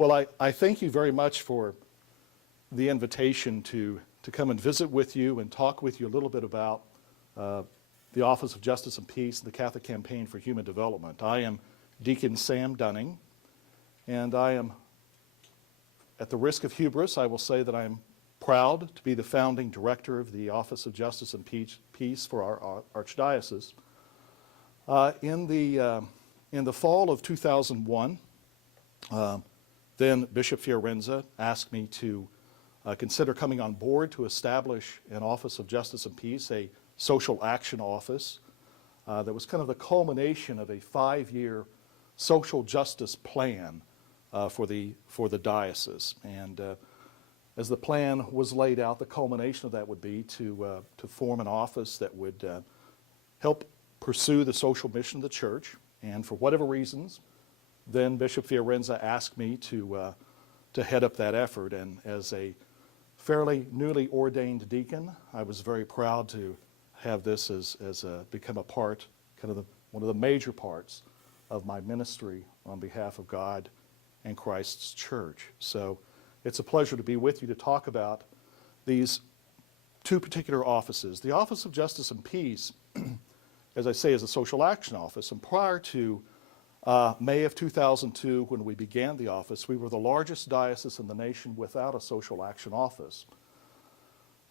Well, I thank you very much for the invitation to come and visit with you and talk with you a little bit about the Office of Justice and Peace and the Catholic Campaign for Human Development. I am Deacon Sam Dunning, and I am, at the risk of hubris, I will say that I am proud to be the founding director of the Office of Justice and Peace for our Archdiocese. In the fall of 2001, then Bishop Fiorenza asked me to consider coming on board to establish an Office of Justice and Peace, a social action office that was kind of the culmination of a 5-year social justice plan for the diocese. And as the plan was laid out, the culmination of that would be to form an office that would help pursue the social mission of the church. And for whatever reasons, then Bishop Fiorenza asked me to head up that effort. And as a fairly newly ordained deacon, I was very proud to have this become a part, kind of one of the major parts of my ministry on behalf of God and Christ's church. So it's a pleasure to be with you to talk about these two particular offices. The Office of Justice and Peace, as I say, is a social action office. And prior to May of 2002, when we began the office, we were the largest diocese in the nation without a social action office.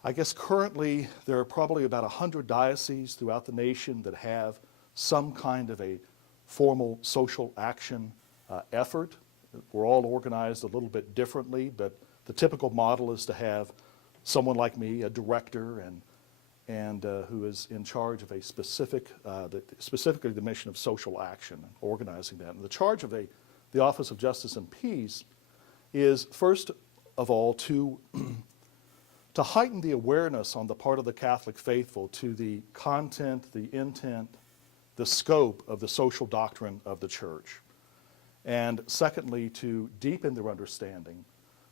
I guess currently there are probably about 100 dioceses throughout the nation that have some kind of a formal social action effort. We're all organized a little bit differently, but the typical model is to have someone like me, a director, and who is in charge of a specifically the mission of social action, organizing that. And the charge of the Office of Justice and Peace is, first of all, to heighten the awareness on the part of the Catholic faithful to the content, the intent, the scope of the social doctrine of the Church. And secondly, to deepen their understanding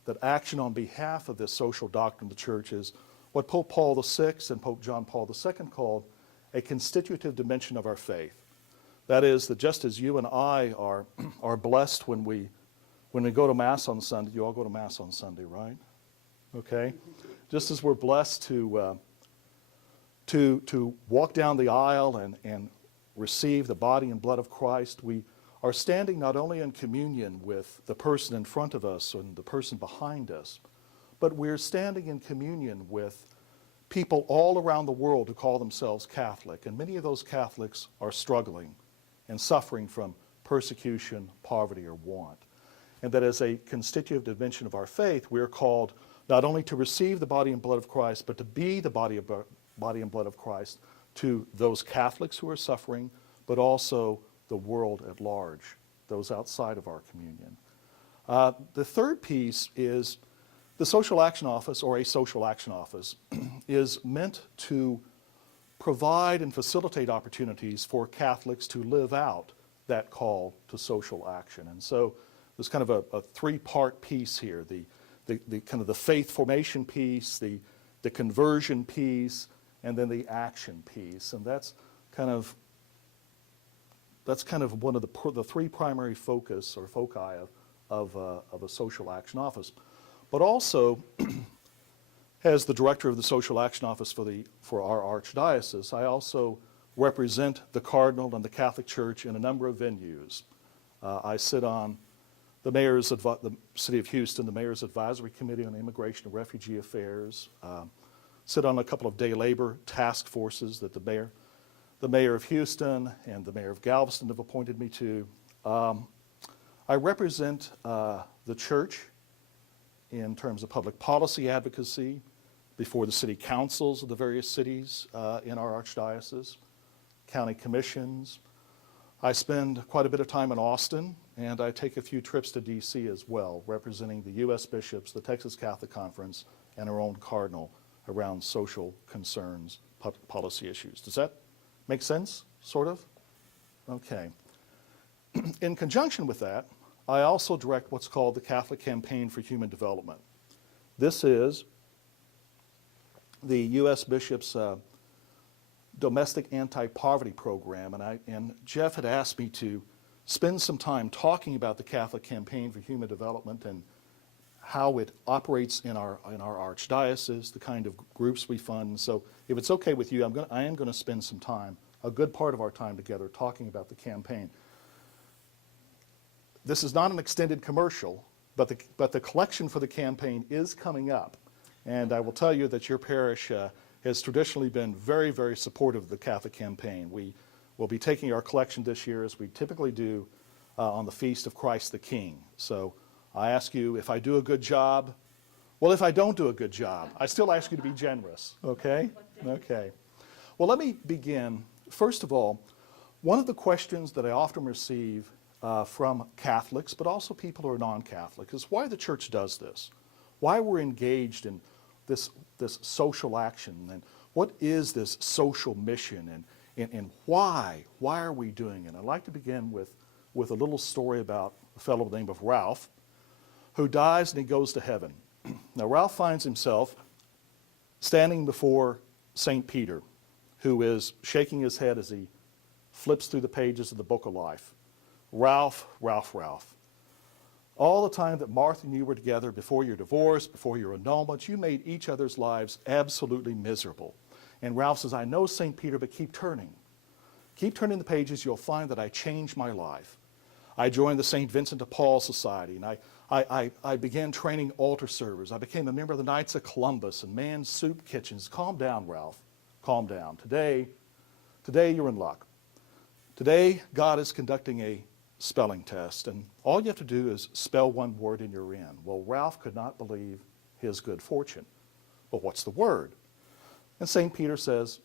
that action on behalf of this social doctrine of the Church is what Pope Paul VI and Pope John Paul II called a constitutive dimension of our faith. That is, that just as you and I are blessed when we go to Mass on Sunday, you all go to Mass on Sunday, right? Okay? Just as we're blessed to walk down the aisle and receive the body and blood of Christ, we are standing not only in communion with the person in front of us and the person behind us, but we're standing in communion with people all around the world who call themselves Catholic. And many of those Catholics are struggling and suffering from persecution, poverty, or want. And that as a constitutive dimension of our faith, we're called not only to receive the body and blood of Christ, but to be the body and blood of Christ to those Catholics who are suffering, but also the world at large, those outside of our communion. The third piece is the Social Action Office, or a Social Action Office, is meant to provide and facilitate opportunities for Catholics to live out that call to social action. And so there's kind of a three-part piece here, the kind of the faith formation piece, the conversion piece, and then the action piece. And that's kind of one of the three primary focus or foci of a social action office. But also, as the director of the Social Action Office for our Archdiocese, I also represent the Cardinal and the Catholic Church in a number of venues. I sit on the City of Houston, the Mayor's Advisory Committee on Immigration and Refugee Affairs, sit on a couple of day labor task forces that the Mayor of Houston and the Mayor of Galveston have appointed me to. I represent the Church in terms of public policy advocacy before the city councils of the various cities in our Archdiocese, county commissions. I spend quite a bit of time in Austin, and I take a few trips to D.C. as well, representing the U.S. bishops, the Texas Catholic Conference, and our own cardinal around social concerns, policy issues. Does that make sense, sort of? Okay. In conjunction with that, I also direct what's called the Catholic Campaign for Human Development. This is the U.S. Bishop's domestic anti-poverty program, and Jeff had asked me to spend some time talking about the Catholic Campaign for Human Development and how it operates in our archdiocese, the kind of groups we fund. So if it's okay with you, I am going to spend some time, a good part of our time together, talking about the campaign. This is not an extended commercial, but the collection for the campaign is coming up. And I will tell you that your parish has traditionally been very, very supportive of the Catholic Campaign. We will be taking our collection this year, as we typically do, on the Feast of Christ the King. So I ask you, if I do a good job, well, if I don't do a good job, I still ask you to be generous, okay? Okay. Well, let me begin. First of all, one of the questions that I often receive from Catholics, but also people who are non-Catholic, is why the Church does this, why we're engaged in this social action, and what is this social mission, and why are we doing it? I'd like to begin with a little story about a fellow by the name of Ralph, who dies and he goes to heaven. Now, Ralph finds himself standing before St. Peter, who is shaking his head as he flips through the pages of the Book of Life. Ralph, Ralph, Ralph. All the time that Martha and you were together, before your divorce, before your annulment, you made each other's lives absolutely miserable. And Ralph says, I know, St. Peter, but keep turning. Keep turning the pages, you'll find that I changed my life. I joined the St. Vincent de Paul Society, and I began training altar servers. I became a member of the Knights of Columbus and manned soup kitchens. Calm down, Ralph. Calm down. Today you're in luck. Today, God is conducting a spelling test, and all you have to do is spell one word and you're in. Well, Ralph could not believe his good fortune. Well, what's the word? And St. Peter says,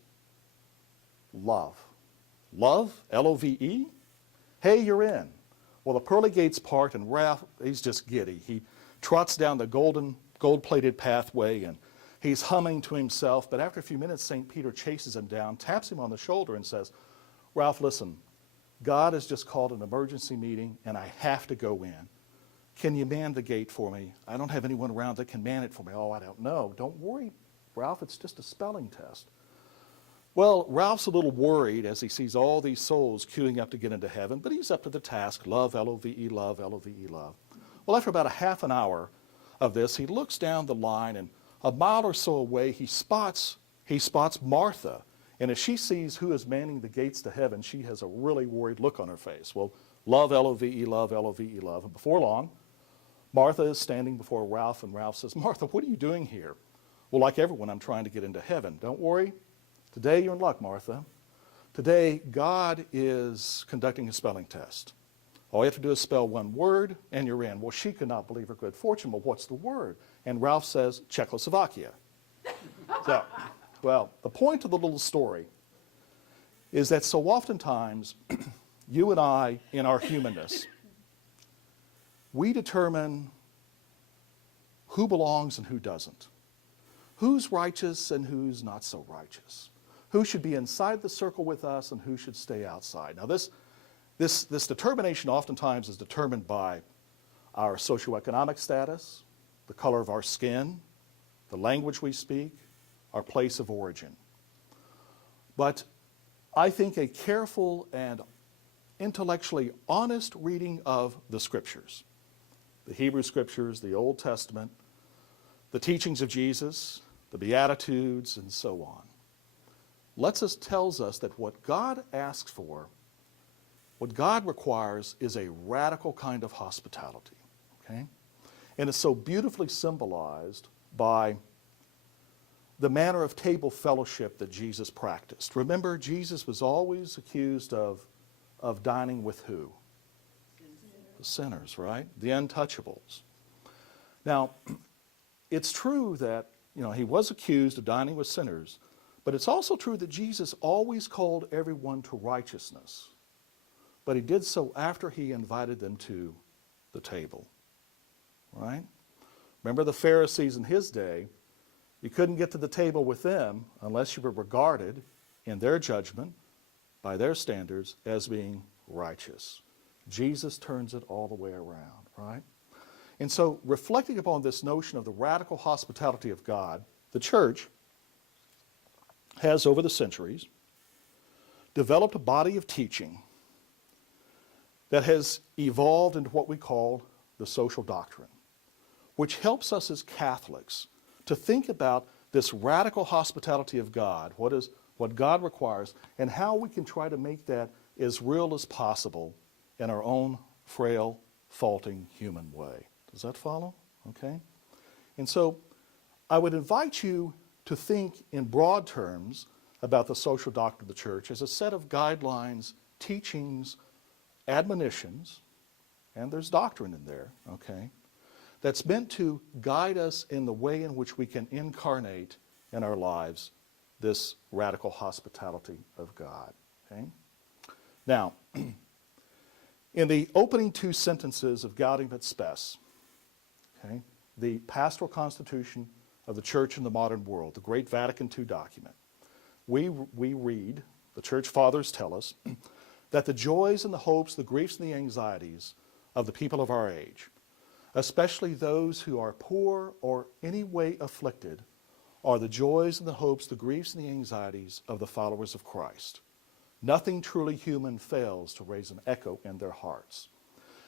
love. Love? L-O-V-E? Hey, you're in. Well, the pearly gates part, and Ralph, he's just giddy. He trots down the gold-plated pathway, and he's humming to himself. But after a few minutes, St. Peter chases him down, taps him on the shoulder, and says, Ralph, listen, God has just called an emergency meeting, and I have to go in. Can you man the gate for me? I don't have anyone around that can man it for me. Oh, I don't know. Don't worry, Ralph, it's just a spelling test. Well, Ralph's a little worried as he sees all these souls queuing up to get into heaven, but he's up to the task. Love, L-O-V-E, love, L-O-V-E, love. Well, after about a half an hour of this, he looks down the line, and a mile or so away, he spots Martha. And as she sees who is manning the gates to heaven, she has a really worried look on her face. Well, love, L-O-V-E, love, L-O-V-E, love. And before long, Martha is standing before Ralph, and Ralph says, Martha, what are you doing here? Well, like everyone, I'm trying to get into heaven. Don't worry. Today you're in luck, Martha. Today, God is conducting a spelling test. All you have to do is spell one word, and you're in. Well, she could not believe her good fortune. Well, what's the word? And Ralph says, Czechoslovakia. So, well, the point of the little story is that so oftentimes, you and I, in our humanness, we determine who belongs and who doesn't. Who's righteous and who's not so righteous. Who should be inside the circle with us and who should stay outside. Now this determination oftentimes is determined by our socioeconomic status, the color of our skin, the language we speak, our place of origin. But I think a careful and intellectually honest reading of the Scriptures, the Hebrew Scriptures, the Old Testament, the teachings of Jesus, the Beatitudes, and so on, tells us that what God asks for, what God requires, is a radical kind of hospitality. Okay? And it's so beautifully symbolized by the manner of table fellowship that Jesus practiced. Remember, Jesus was always accused of dining with who? The sinners, right? The untouchables. Now, it's true that, he was accused of dining with sinners, but it's also true that Jesus always called everyone to righteousness. But he did so after he invited them to the table, right? Remember the Pharisees in his day, you couldn't get to the table with them unless you were regarded, in their judgment, by their standards, as being righteous. Jesus turns it all the way around, right? And so, reflecting upon this notion of the radical hospitality of God, the Church has, over the centuries, developed a body of teaching that has evolved into what we call the social doctrine, which helps us as Catholics to think about this radical hospitality of God, what God requires, and how we can try to make that as real as possible in our own frail, faulting human way. Does that follow? Okay? And so I would invite you to think in broad terms about the social doctrine of the church as a set of guidelines, teachings, admonitions, and there's doctrine in there, okay, that's meant to guide us in the way in which we can incarnate in our lives this radical hospitality of God, okay? Now, in the opening two sentences of Gaudium et Spes, okay, the pastoral constitution of the church in the modern world, the great Vatican II document, we read, the church fathers tell us, that the joys and the hopes, the griefs and the anxieties of the people of our age, especially those who are poor or any way afflicted, are the joys and the hopes, the griefs and the anxieties of the followers of Christ. Nothing truly human fails to raise an echo in their hearts.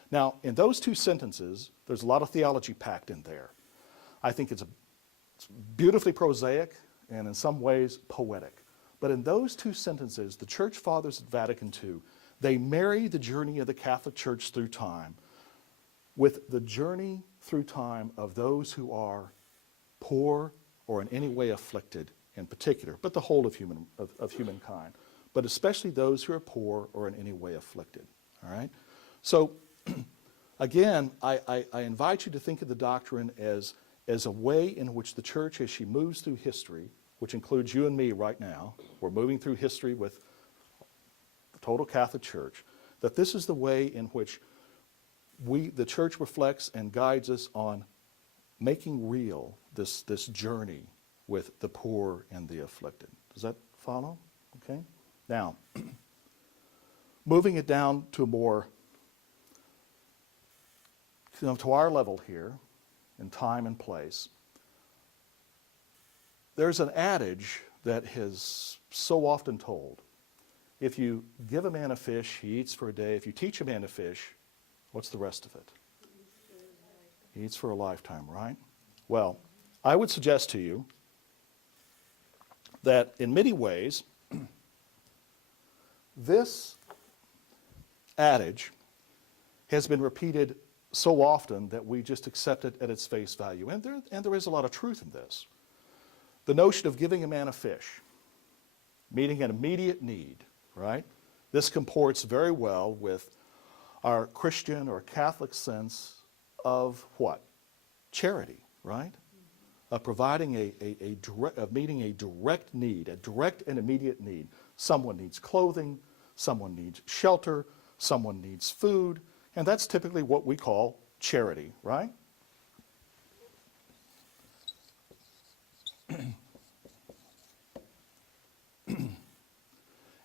Now, in those two sentences, there's a lot of theology packed in there. I think it's beautifully prosaic and in some ways poetic. But in those two sentences, the church fathers at Vatican II, they marry the journey of the Catholic Church through time with the journey through time of those who are poor or in any way afflicted in particular, but the whole of humankind, but especially those who are poor or in any way afflicted. All right? So, again, I invite you to think of the doctrine as a way in which the church, as she moves through history, which includes you and me right now, we're moving through history with the total Catholic Church, that this is the way in which the church reflects and guides us on making real this journey with the poor and the afflicted. Does that follow? Okay? Now, moving it down to a more, to our level here, in time and place, there's an adage that is so often told. If you give a man a fish, he eats for a day. If you teach a man to fish, what's the rest of it? He eats for a lifetime, right? Well, I would suggest to you that in many ways, this adage has been repeated so often that we just accept it at its face value. And there is a lot of truth in this. The notion of giving a man a fish, meeting an immediate need, right? This comports very well with our Christian or Catholic sense of what? Charity, right? Of providing of meeting a direct need, a direct and immediate need. Someone needs clothing, someone needs shelter, someone needs food, and that's typically what we call charity, right?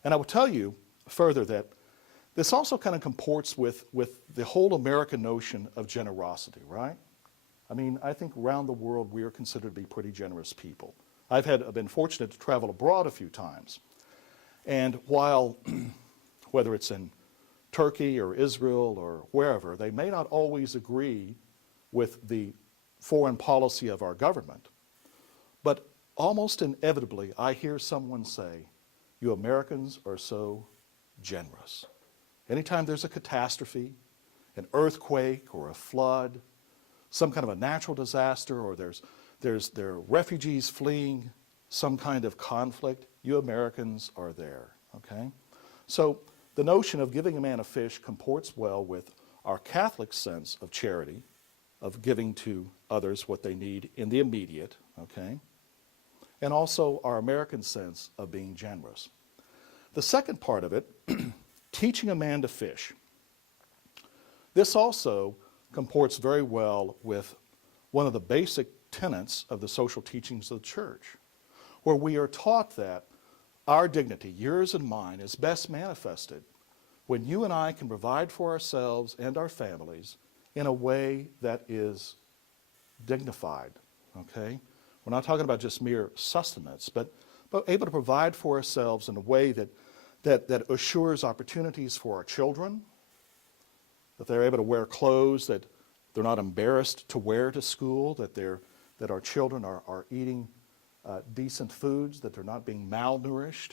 And I will tell you further that this also kind of comports with the whole American notion of generosity, right? I mean, I think around the world we are considered to be pretty generous people. I've been fortunate to travel abroad a few times. And while, whether it's in Turkey or Israel or wherever, they may not always agree with the foreign policy of our government, but almost inevitably I hear someone say, "You Americans are so generous." Anytime there's a catastrophe, an earthquake or a flood, some kind of a natural disaster, or there are refugees fleeing some kind of conflict, you Americans are there, okay? So the notion of giving a man a fish comports well with our Catholic sense of charity, of giving to others what they need in the immediate, okay? And also our American sense of being generous. The second part of it, teaching a man to fish. This also comports very well with one of the basic tenets of the social teachings of the church, where we are taught that our dignity, yours and mine, is best manifested when you and I can provide for ourselves and our families in a way that is dignified, okay? We're not talking about just mere sustenance, but able to provide for ourselves in a way that assures opportunities for our children, that they're able to wear clothes that they're not embarrassed to wear to school, that our children are eating decent foods, that they're not being malnourished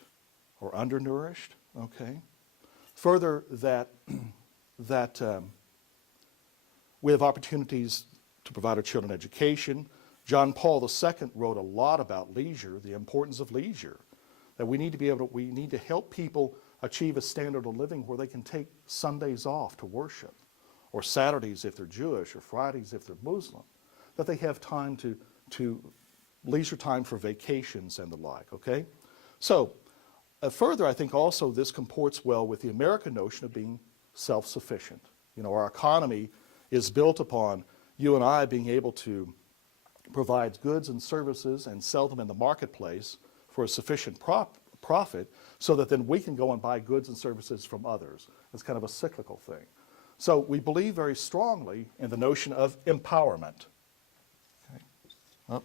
or undernourished, okay? Further, that we have opportunities to provide our children education. John Paul II wrote a lot about leisure, the importance of leisure, that we need to help people achieve a standard of living where they can take Sundays off to worship, or Saturdays if they're Jewish, or Fridays if they're Muslim, that they have time to leisure time for vacations and the like, okay? So, further, I think also this comports well with the American notion of being self-sufficient. You know, our economy is built upon you and I being able to provide goods and services and sell them in the marketplace for a sufficient profit so that then we can go and buy goods and services from others. It's kind of a cyclical thing. So we believe very strongly in the notion of empowerment. Okay.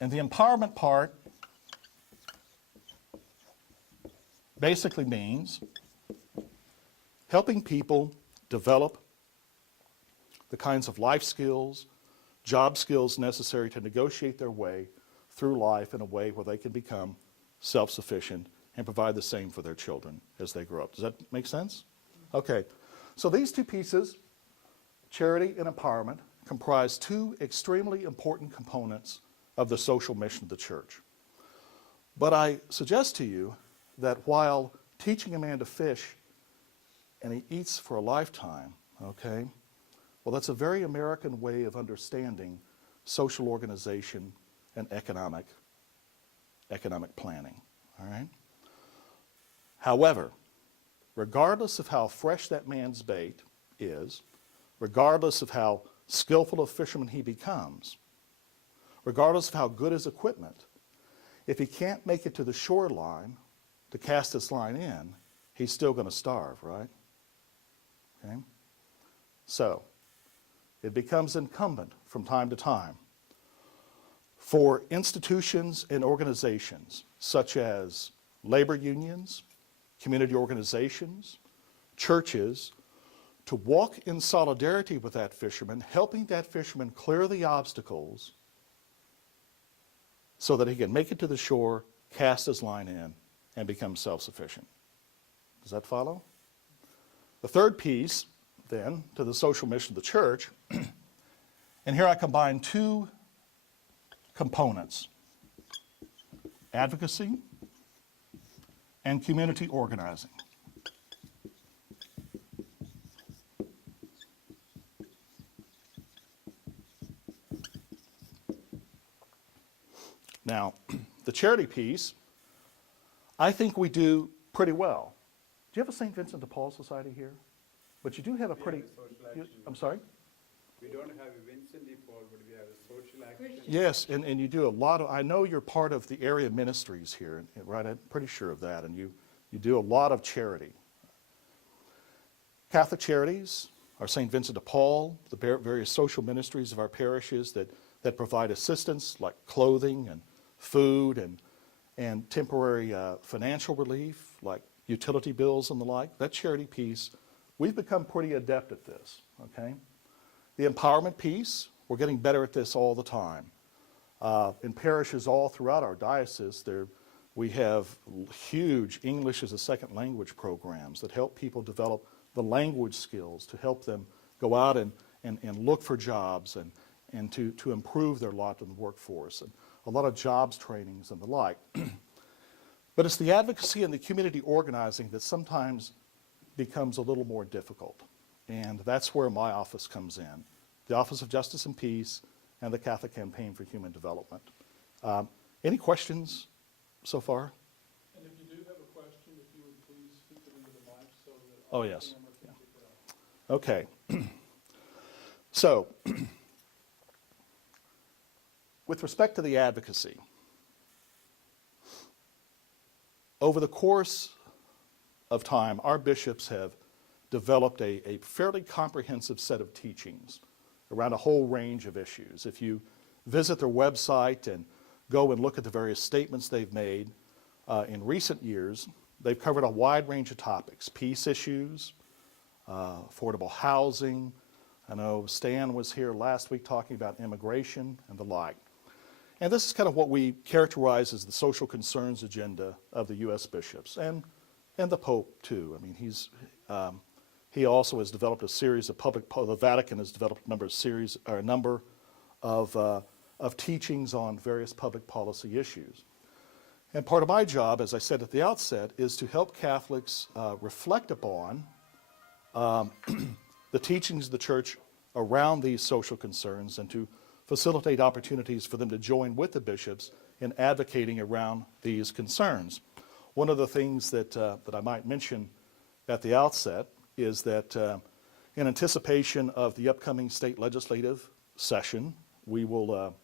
And the empowerment part basically means helping people develop the kinds of life skills, job skills necessary to negotiate their way through life in a way where they can become self-sufficient and provide the same for their children as they grow up. Does that make sense? Okay. So these two pieces, charity and empowerment, comprise two extremely important components of the social mission of the church. But I suggest to you that while teaching a man to fish and he eats for a lifetime, okay, well, that's a very American way of understanding social organization and economic planning, all right? However, regardless of how fresh that man's bait is, regardless of how skillful a fisherman he becomes, regardless of how good his equipment, if he can't make it to the shoreline to cast his line in, he's still going to starve, right? Okay? So, it becomes incumbent from time to time for institutions and organizations such as labor unions, community organizations, churches, to walk in solidarity with that fisherman, helping that fisherman clear the obstacles so that he can make it to the shore, cast his line in, and become self-sufficient. Does that follow? The third piece, then, to the social mission of the church, and here I combine two components: advocacy and community organizing. Now, the charity piece, I think we do pretty well. Do you have a St. Vincent de Paul Society here? But you do have a pretty... I'm sorry? We don't have a Vincent de Paul, but we have a social action. Yes, and you do a lot of... I know you're part of the area ministries here, right? I'm pretty sure of that. And you do a lot of charity. Catholic Charities, our St. Vincent de Paul, the various social ministries of our parishes that provide assistance like clothing and food and temporary financial relief like utility bills and the like. That charity piece, we've become pretty adept at this, okay? The empowerment piece, we're getting better at this all the time. In parishes all throughout our diocese, we have huge English as a second language programs that help people develop the language skills to help them go out and look for jobs and to improve their lot in the workforce, and a lot of jobs trainings and the like. But it's the advocacy and the community organizing that sometimes becomes a little more difficult. And that's where my office comes in. The Office of Justice and Peace and the Catholic Campaign for Human Development. Any questions so far? And if you do have a question, if you would please speak it into the mic so that Oh, our yes. camera can pick it up. Okay. So, with respect to the advocacy, over the course of time, our bishops have developed a fairly comprehensive set of teachings around a whole range of issues. If you visit their website and go and look at the various statements they've made in recent years, they've covered a wide range of topics: peace issues, affordable housing. I know Stan was here last week talking about immigration and the like. And this is kind of what we characterize as the social concerns agenda of the U.S. bishops and the Pope too. I mean, he also has developed a series of the Vatican has developed a number of teachings on various public policy issues. And part of my job, as I said at the outset, is to help Catholics reflect upon the teachings of the Church around these social concerns and to facilitate opportunities for them to join with the bishops in advocating around these concerns. One of the things that I might mention at the outset is that in anticipation of the upcoming state legislative session, we will,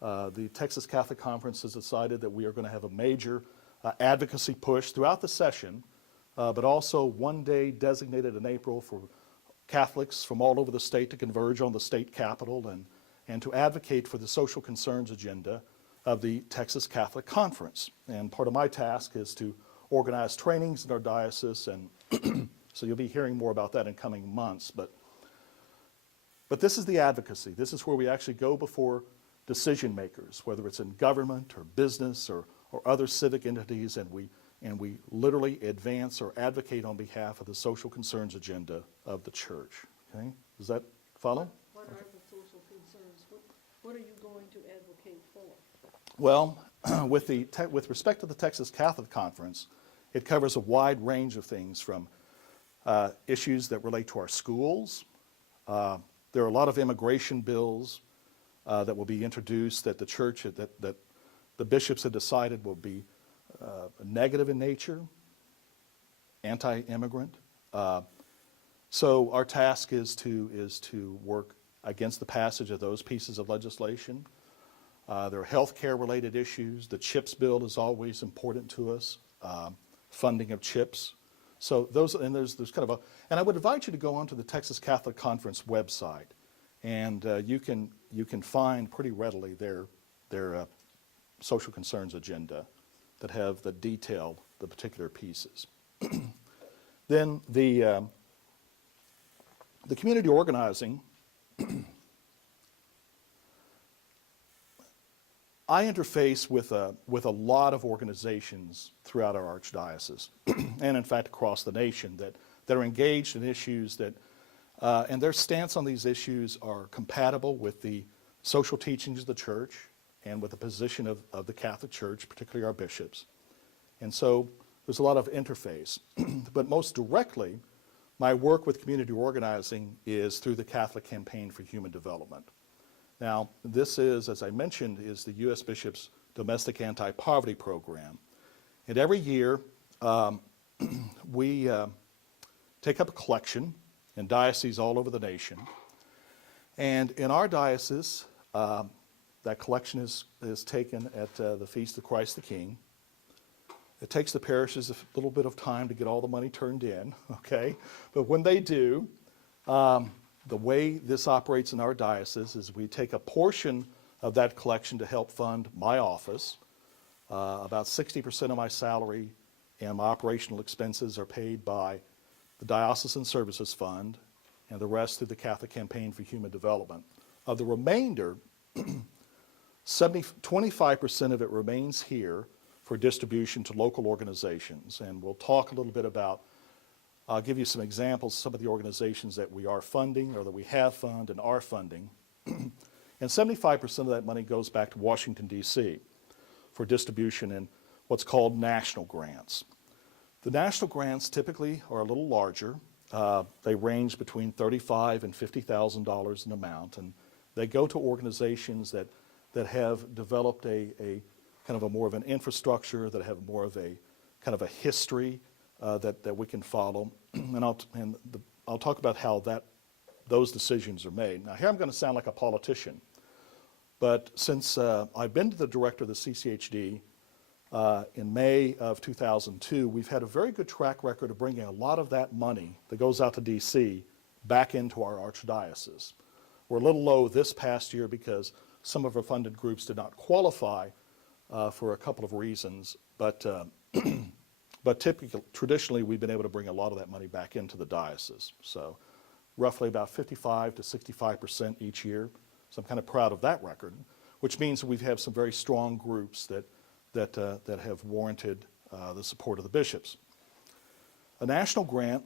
the Texas Catholic Conference has decided that we are going to have a major advocacy push throughout the session, but also one day designated in April for Catholics from all over the state to converge on the state capitol and to advocate for the social concerns agenda of the Texas Catholic Conference. And part of my task is to organize trainings in our diocese, and so you'll be hearing more about that in coming months. But this is the advocacy. This is where we actually go before decision makers, whether it's in government or business or other civic entities, and we literally advance or advocate on behalf of the social concerns agenda of the Church. Okay? Does that follow? What are the social concerns? What are you going to advocate for? Well, with respect to the Texas Catholic Conference, it covers a wide range of things from issues that relate to our schools. There are a lot of immigration bills that will be introduced that the Church, that the bishops have decided will be negative in nature, anti-immigrant. So our task is to work against the passage of those pieces of legislation. There are health care related issues. The CHIPS bill is always important to us, funding of CHIPS. So those, and there's kind of a, and I would invite you to go onto the Texas Catholic Conference website, and you can find pretty readily their social concerns agenda that have the detail, the particular pieces. Then the community organizing. I interface with a lot of organizations throughout our archdiocese, and in fact across the nation, that are engaged in issues that, and their stance on these issues are compatible with the social teachings of the Church and with the position of the Catholic Church, particularly our bishops. And so there's a lot of interface. But most directly, my work with community organizing is through the Catholic Campaign for Human Development. Now, this is, as I mentioned, is the U.S. Bishop's Domestic Anti-Poverty Program. And every year, we take up a collection in dioceses all over the nation. And in our diocese, that collection is taken at the Feast of Christ the King. It takes the parishes a little bit of time to get all the money turned in, okay? But when they do, the way this operates in our diocese is we take a portion of that collection to help fund my office. About 60% of my salary and my operational expenses are paid by the Diocesan Services Fund, and the rest through the Catholic Campaign for Human Development. Of the remainder, 25% of it remains here for distribution to local organizations. And we'll talk a little bit about, I'll give you some examples of some of the organizations that we are funding or that we have funded and are funding. And 75% of that money goes back to Washington, D.C. for distribution in what's called national grants. The national grants typically are a little larger. They range between $35,000 and $50,000 in amount, and they go to organizations that have developed a kind of a more of an infrastructure, that have more of a kind of a history that we can follow. And I'll talk about how those decisions are made. Now here I'm going to sound like a politician, but since I've been to the director of the CCHD in May of 2002, we've had a very good track record of bringing a lot of that money that goes out to D.C. back into our archdiocese. We're a little low this past year because some of our funded groups did not qualify for a couple of reasons, but But traditionally, we've been able to bring a lot of that money back into the diocese. So roughly about 55 to 65% each year. So I'm kind of proud of that record, which means we have some very strong groups that have warranted the support of the bishops. A national grant,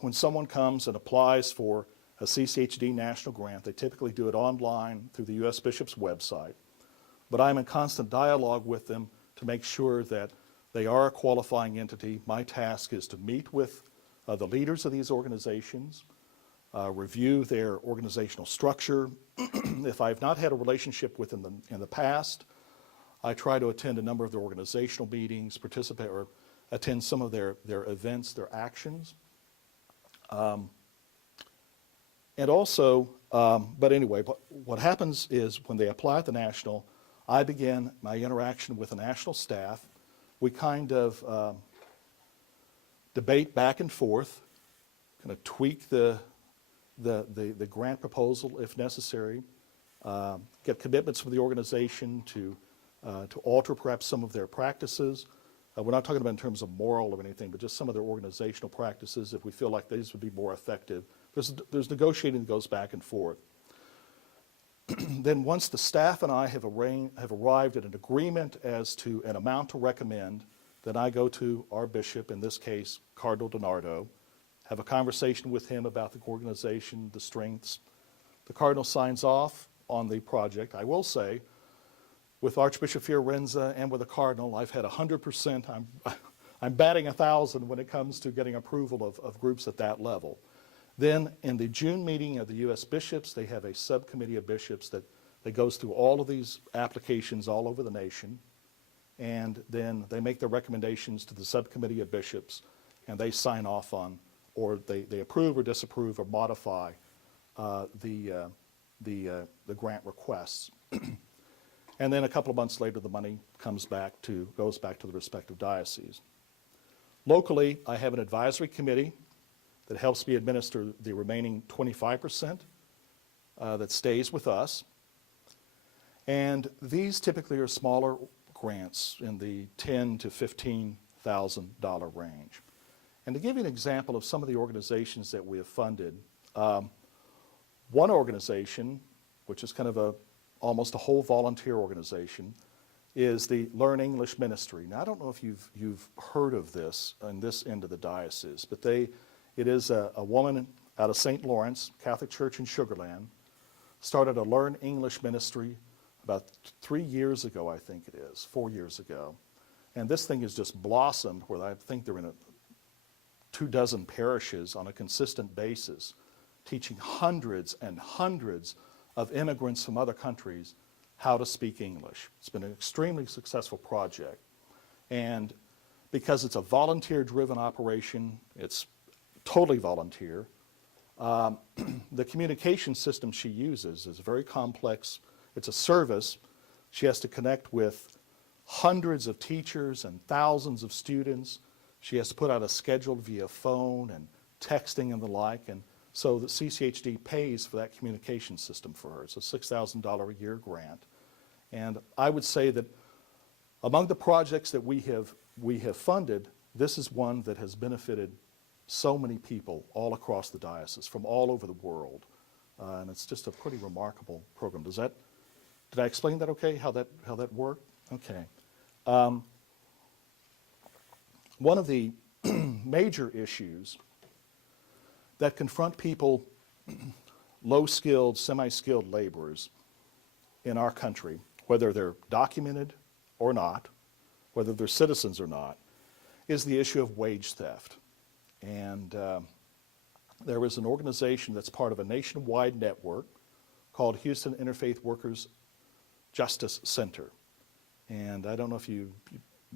when someone comes and applies for a CCHD national grant, they typically do it online through the U.S. Bishop's website. But I'm in constant dialogue with them to make sure that they are a qualifying entity. My task is to meet with the leaders of these organizations, review their organizational structure. If I've not had a relationship with them in the past, I try to attend a number of their organizational meetings, participate or attend some of their events, their actions. And also, but anyway, what happens is when they apply at the national, I begin my interaction with the national staff. We kind of debate back and forth, kind of tweak the grant proposal if necessary, get commitments from the organization to alter perhaps some of their practices. We're not talking about in terms of moral or anything, but just some of their organizational practices if we feel like these would be more effective. There's negotiating that goes back and forth. Then once the staff and I have arrived at an agreement as to an amount to recommend, then I go to our bishop, in this case, Cardinal DiNardo, have a conversation with him about the organization, the strengths. The Cardinal signs off on the project. I will say, with Archbishop Fiorenza and with the Cardinal, I've had 100%, I'm batting 1,000 when it comes to getting approval of groups at that level. Then in the June meeting of the U.S. bishops, they have a subcommittee of bishops that goes through all of these applications all over the nation. And then they make their recommendations to the subcommittee of bishops, and they sign off on, or they approve or disapprove or modify the grant requests. And then a couple of months later, the money goes back to the respective dioceses. Locally, I have an advisory committee that helps me administer the remaining 25% that stays with us. And these typically are smaller grants in the $10,000 to $15,000 range. And to give you an example of some of the organizations that we have funded, one organization, which is kind of almost a whole volunteer organization, is the Learn English Ministry. Now, I don't know if you've heard of this on this end of the diocese, but it is a woman out of St. Lawrence, Catholic Church in Sugar Land, started a Learn English Ministry about 3 years ago, I think it is, 4 years ago. And this thing has just blossomed where I think they're in 24 parishes on a consistent basis, teaching hundreds and hundreds of immigrants from other countries how to speak English. It's been an extremely successful project. And because it's a volunteer-driven operation, it's totally volunteer. The communication system she uses is very complex. It's a service. She has to connect with hundreds of teachers and thousands of students. She has to put out a schedule via phone and texting and the like. And so the CCHD pays for that communication system for her. It's a $6,000 a year grant. And I would say that among the projects that we have funded, this is one that has benefited so many people all across the diocese from all over the world. And it's just a pretty remarkable program. Did I explain that okay, how that worked? Okay. One of the major issues that confront people, low-skilled, semi-skilled laborers in our country, whether they're documented or not, whether they're citizens or not, is the issue of wage theft. And there is an organization that's part of a nationwide network called Houston Interfaith Workers Justice Center. And I don't know if you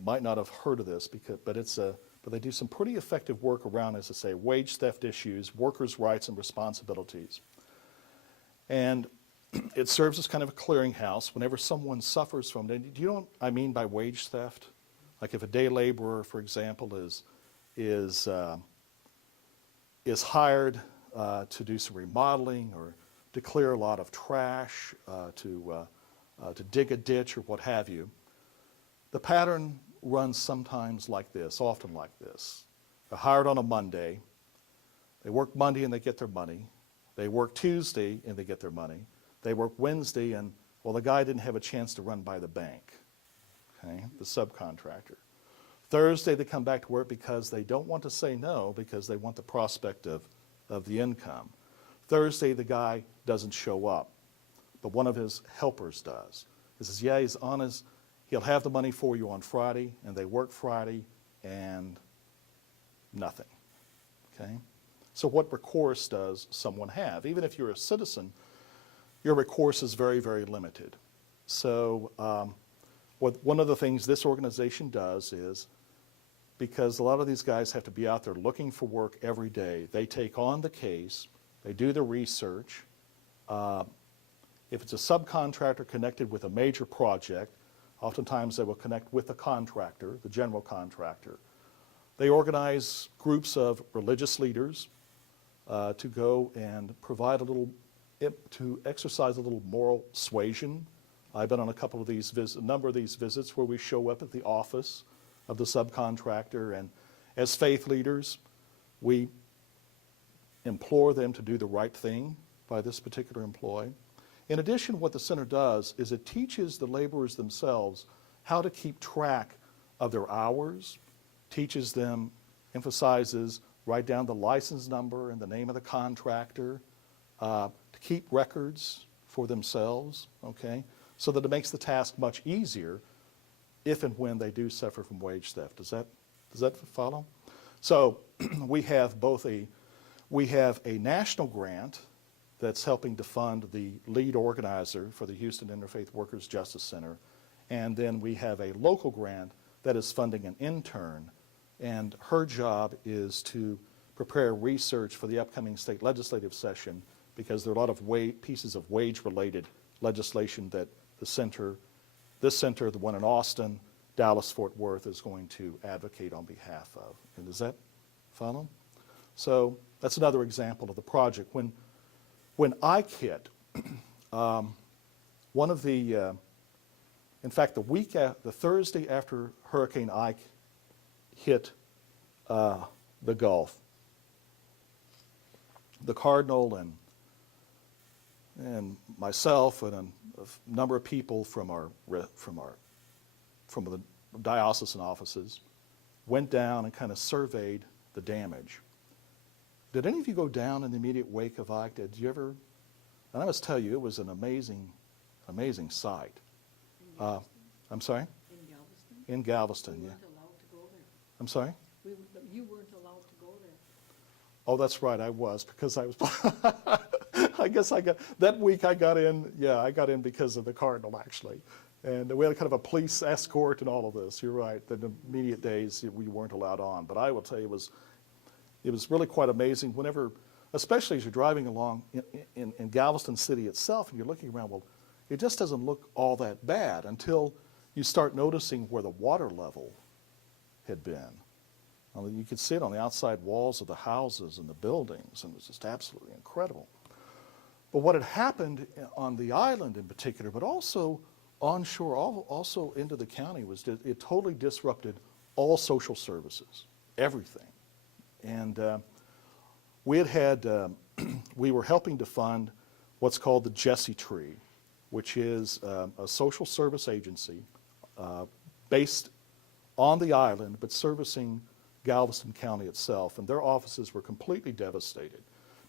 might not have heard of this, but they do some pretty effective work around, as I say, wage theft issues, workers' rights and responsibilities. And it serves as kind of a clearinghouse whenever someone suffers from it. Do you know what I mean by wage theft? Like if a day laborer, for example, is hired to do some remodeling or to clear a lot of trash, to dig a ditch or what have you. The pattern runs sometimes like this, often like this. They're hired on a Monday. They work Monday and they get their money. They work Tuesday and they get their money. They work Wednesday and, well, the guy didn't have a chance to run by the bank, okay, the subcontractor. Thursday they come back to work because they don't want to say no because they want the prospect of the income. Thursday the guy doesn't show up, but one of his helpers does. He says, yeah, he'll have the money for you on Friday, and they work Friday and nothing, okay? So what recourse does someone have? Even if you're a citizen, your recourse is very, very limited. So one of the things this organization does is, because a lot of these guys have to be out there looking for work every day, they take on the case, they do the research. If it's a subcontractor connected with a major project, oftentimes they will connect with the contractor, the general contractor. They organize groups of religious leaders to go and provide to exercise a little moral suasion. I've been on a number of these visits where we show up at the office of the subcontractor, and as faith leaders, we implore them to do the right thing by this particular employee. In addition, what the center does is it teaches the laborers themselves how to keep track of their hours, teaches them, emphasizes, write down the license number and the name of the contractor, to keep records for themselves, okay, so that it makes the task much easier if and when they do suffer from wage theft. Does that follow? So we have a national grant that's helping to fund the lead organizer for the Houston Interfaith Workers Justice Center, and then we have a local grant that is funding an intern, and her job is to prepare research for the upcoming state legislative session, because there are a lot of pieces of wage-related legislation that this center, the one in Austin, Dallas, Fort Worth, is going to advocate on behalf of. And does that follow? So that's another example of the project. When Ike hit, in fact, the Thursday after Hurricane Ike hit the Gulf, the Cardinal and myself and a number of people from the diocesan offices went down and kind of surveyed the damage. Did any of you go down in the immediate wake of Ike? Did you ever? And I must tell you, it was an amazing sight. I'm sorry? In Galveston? In Galveston, We yeah. weren't allowed to go there. I'm sorry? You weren't allowed to go there. Oh, that's right, I was, because I was, I guess that week I got in because of the Cardinal, actually. And we had kind of a police escort and all of this. You're right, the immediate days we weren't allowed on. But I will tell you, it was really quite amazing whenever, especially as you're driving along in Galveston City itself, and you're looking around, well, it just doesn't look all that bad until you start noticing where the water level had been. I mean, you could see it on the outside walls of the houses and the buildings, and it was just absolutely incredible. But what had happened on the island in particular, but also onshore, also into the county, was that it totally disrupted all social services, everything. And we were helping to fund what's called the Jesse Tree, which is a social service agency based on the island, but servicing Galveston County itself, and their offices were completely devastated.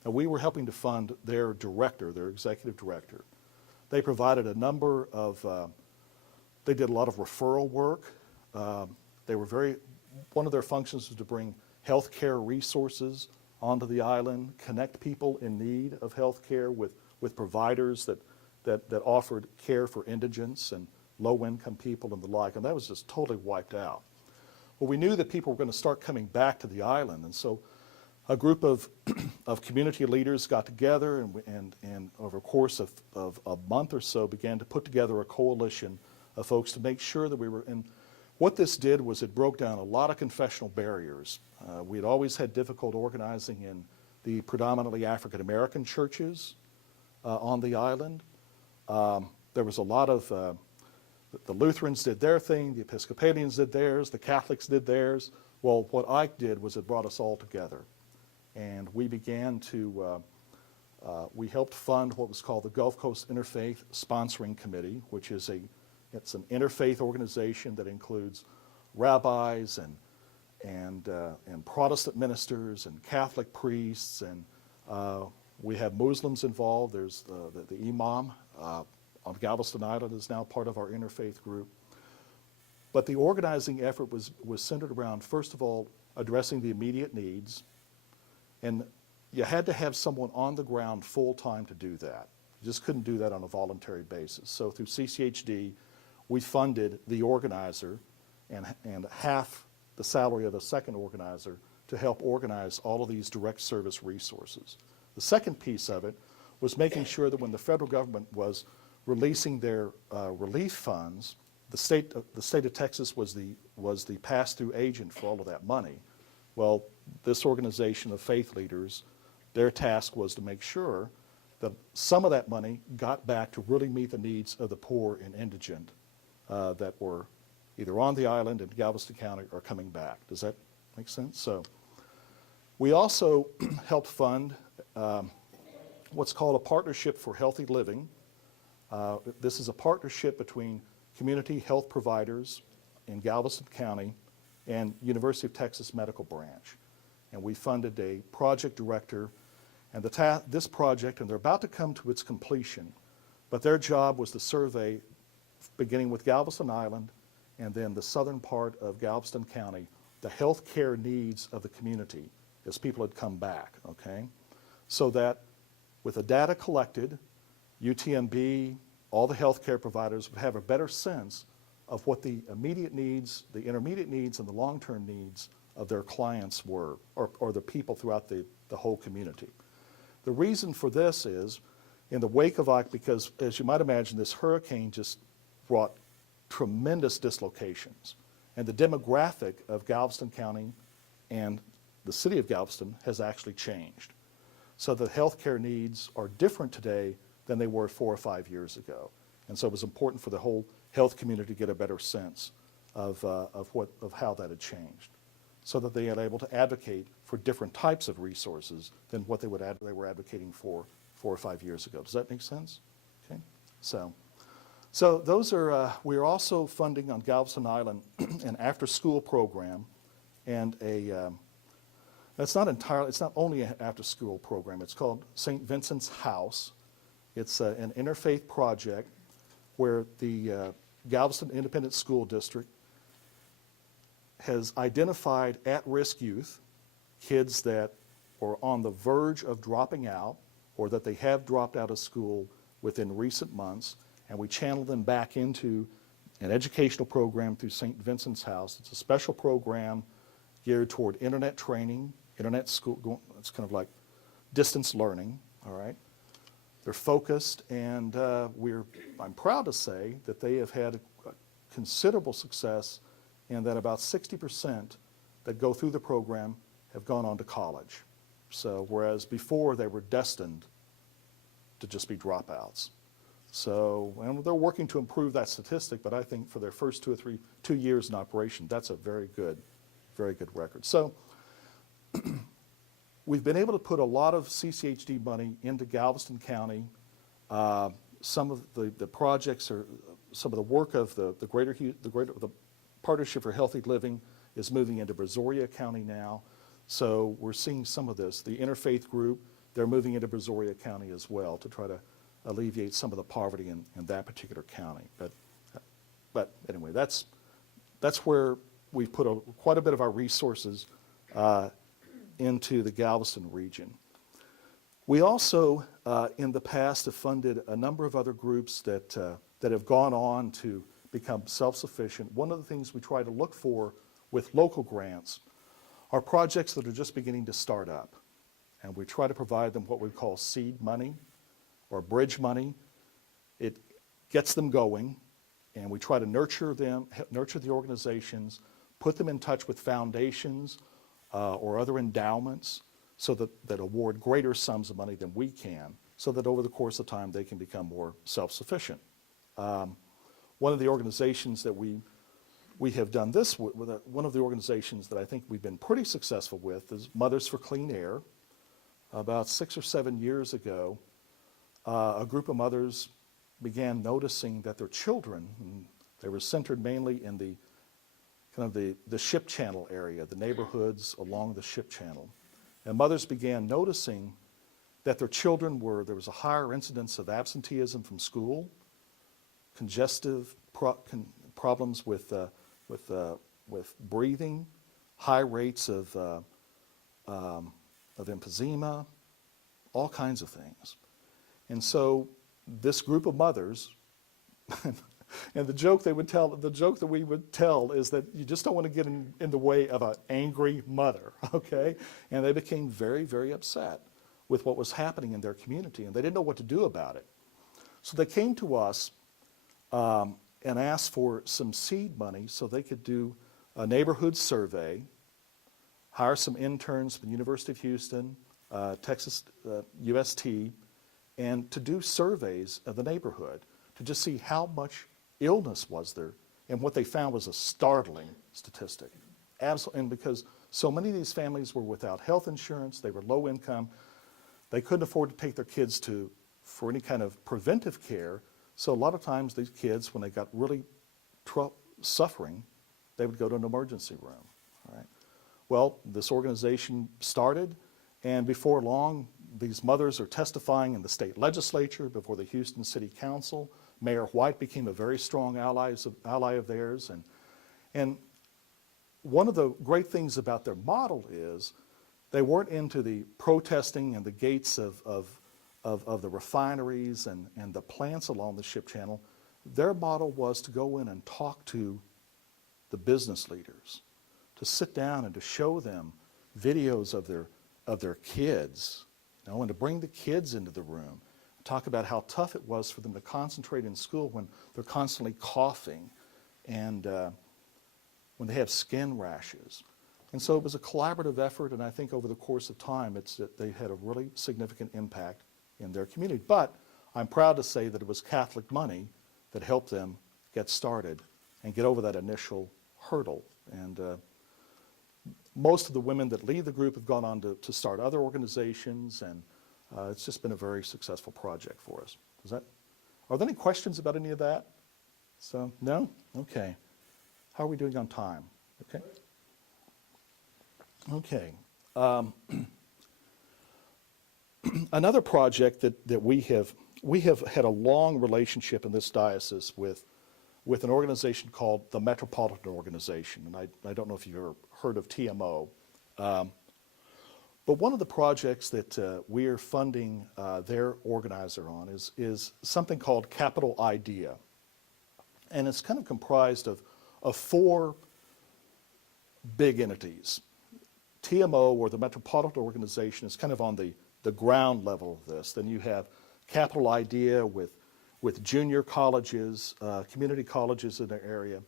Now, we were helping to fund their executive director. They provided a number of, they did a lot of referral work. One of their functions was to bring health care resources onto the island, connect people in need of health care with providers that offered care for indigents and low-income people and the like, and that was just totally wiped out. Well, we knew that people were going to start coming back to the island, and so a group of community leaders got together and over a course of a month or so began to put together a coalition of folks to make sure that we were in. What this did was it broke down a lot of confessional barriers. We had always had difficult organizing in the predominantly African American churches on the island. There was a lot of The Lutherans did their thing, the Episcopalians did theirs, the Catholics did theirs. Well, what Ike did was it brought us all together. And we began to, we helped fund what was called the Gulf Coast Interfaith Sponsoring Committee, which is it's an interfaith organization that includes rabbis and Protestant ministers and Catholic priests, and we have Muslims involved. There's the imam on Galveston Island is now part of our interfaith group. But the organizing effort was centered around, first of all, addressing the immediate needs, and you had to have someone on the ground full-time to do that. You just couldn't do that on a voluntary basis. So through CCHD, we funded the organizer and half the salary of a second organizer to help organize all of these direct service resources. The second piece of it was making sure that when the federal government was releasing their relief funds, the state of Texas was the pass-through agent for all of that money. Well, this organization of faith leaders, their task was to make sure that some of that money got back to really meet the needs of the poor and indigent that were either on the island in Galveston County or coming back. Does that make sense? So we also helped fund what's called a Partnership for Healthy Living. This is a partnership between community health providers in Galveston County and University of Texas Medical Branch. And we funded a project director, and this project, and they're about to come to its completion, but their job was to survey, beginning with Galveston Island and then the southern part of Galveston County, the health care needs of the community as people had come back, okay? So that with the data collected, UTMB, all the healthcare providers would have a better sense of what the immediate needs, the intermediate needs, and the long-term needs of their clients were, or the people throughout the whole community. The reason for this is, in the wake of Ike, because as you might imagine, this hurricane just brought tremendous dislocations. And the demographic of Galveston County and the city of Galveston has actually changed. So the healthcare needs are different today than they were 4 or 5 years ago. And so it was important for the whole health community to get a better sense of how that had changed, so that they are able to advocate for different types of resources than what they were advocating for 4 or 5 years ago. Does that make sense? Okay. So those are, we are also funding on Galveston Island an after-school program, and it's not only an after-school program. It's called St. Vincent's House. It's an interfaith project where the Galveston Independent School District has identified at-risk youth, kids that are on the verge of dropping out or that they have dropped out of school within recent months, and we channel them back into an educational program through St. Vincent's House. It's a special program geared toward internet training, internet school. It's kind of like distance learning, all right? They're focused, and I'm proud to say that they have had a considerable success, and that about 60% that go through the program have gone on to college. So whereas before they were destined to just be dropouts. So, and they're working to improve that statistic, but I think for their first 2 years in operation, that's a very good record. So we've been able to put a lot of CCHD money into Galveston County. Some of the projects are, some of the work of the Partnership for Healthy Living is moving into Brazoria County now. So we're seeing some of this. The interfaith group, they're moving into Brazoria County as well to try to alleviate some of the poverty in that particular county. But anyway, that's where we've put quite a bit of our resources into the Galveston region. We also, in the past, have funded a number of other groups that have gone on to become self-sufficient. One of the things we try to look for with local grants are projects that are just beginning to start up. And we try to provide them what we call seed money or bridge money. It gets them going, and we try to nurture them, nurture the organizations, put them in touch with foundations or other endowments so that award greater sums of money than we can, so that over the course of time they can become more self-sufficient. one of the organizations that we have done this with, one of the organizations that I think we've been pretty successful with is Mothers for Clean Air. About 6 or 7 years ago, a group of mothers began noticing that their children, and they were centered mainly in the kind of the ship channel area, the neighborhoods along the ship channel. And mothers began noticing that their children there was a higher incidence of absenteeism from school, congestive problems with breathing, high rates of emphysema, all kinds of things. And so this group of mothers, and the joke that we would tell is that you just don't want to get in the way of an angry mother, okay? And they became very, very upset with what was happening in their community, and they didn't know what to do about it. So they came to us and asked for some seed money so they could do a neighborhood survey, hire some interns from the University of Houston, Texas UST, and to do surveys of the neighborhood to just see how much illness was there. And what they found was a startling statistic. Absolutely, and because so many of these families were without health insurance, they were low income, they couldn't afford to take their kids for any kind of preventive care. So a lot of times these kids, when they got really suffering, they would go to an emergency room. All right. Well, this organization started, and before long, these mothers are testifying in the state legislature, before the Houston City Council. Mayor White became a very strong ally of theirs. And one of the great things about their model is they weren't into the protesting and the gates of the refineries and the plants along the ship channel. Their model was to go in and talk to the business leaders, to sit down and to show them videos of their kids, and to bring the kids into the room, talk about how tough it was for them to concentrate in school when they're constantly coughing and when they have skin rashes. And so it was a collaborative effort, and I think over the course of time, they had a really significant impact in their community. But I'm proud to say that it was Catholic money that helped them get started and get over that initial hurdle. And most of the women that lead the group have gone on to start other organizations, and it's just been a very successful project for us. Are there any questions about any of that? So, no? Okay. How are we doing on time? Okay. Okay. Another project that we have had a long relationship in this diocese with an organization called the Metropolitan Organization, and I don't know if you've ever heard of TMO, but one of the projects that we are funding their organizer on is something called Capital Idea, and it's kind of comprised of 4 big entities. TMO, or the Metropolitan Organization, is kind of on the ground level of this. Then you have Capital Idea with junior colleges, community colleges in the area,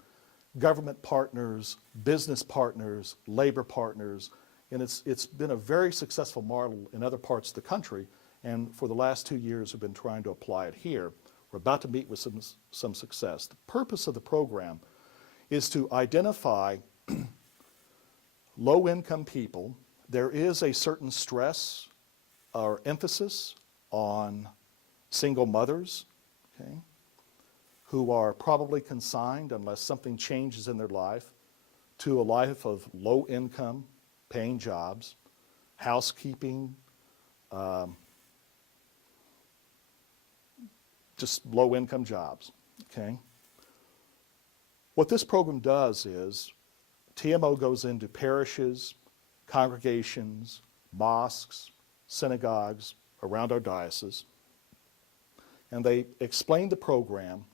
government partners, business partners, labor partners, and it's been a very successful model in other parts of the country, and for the last 2 years we've been trying to apply it here. We're about to meet with some success. The purpose of the program is to identify low-income people. There is a certain stress or emphasis on single mothers, okay, who are probably consigned, unless something changes in their life, to a life of low income, paying jobs, housekeeping, just low income jobs, okay? What this program does is TMO goes into parishes, congregations, mosques, synagogues around our diocese, and they explain the program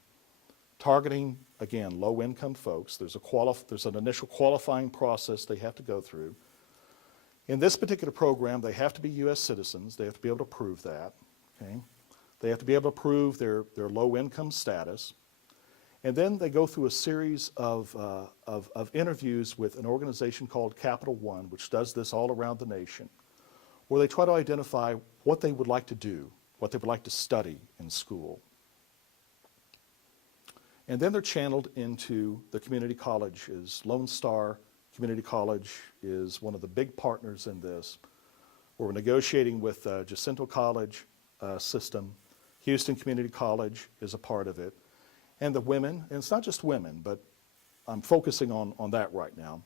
targeting, again, low-income folks. There's an initial qualifying process they have to go through. In this particular program, they have to be U.S. citizens. They have to be able to prove that, okay? They have to be able to prove their low-income status. And then they go through a series of interviews with an organization called Capital One, which does this all around the nation, where they try to identify what they would like to do, what they would like to study in school. And then they're channeled into the community colleges. Lone Star Community College is one of the big partners in this. We're negotiating with Jacinto College system. Houston Community College is a part of it. And the women, and it's not just women, but I'm focusing on that right now.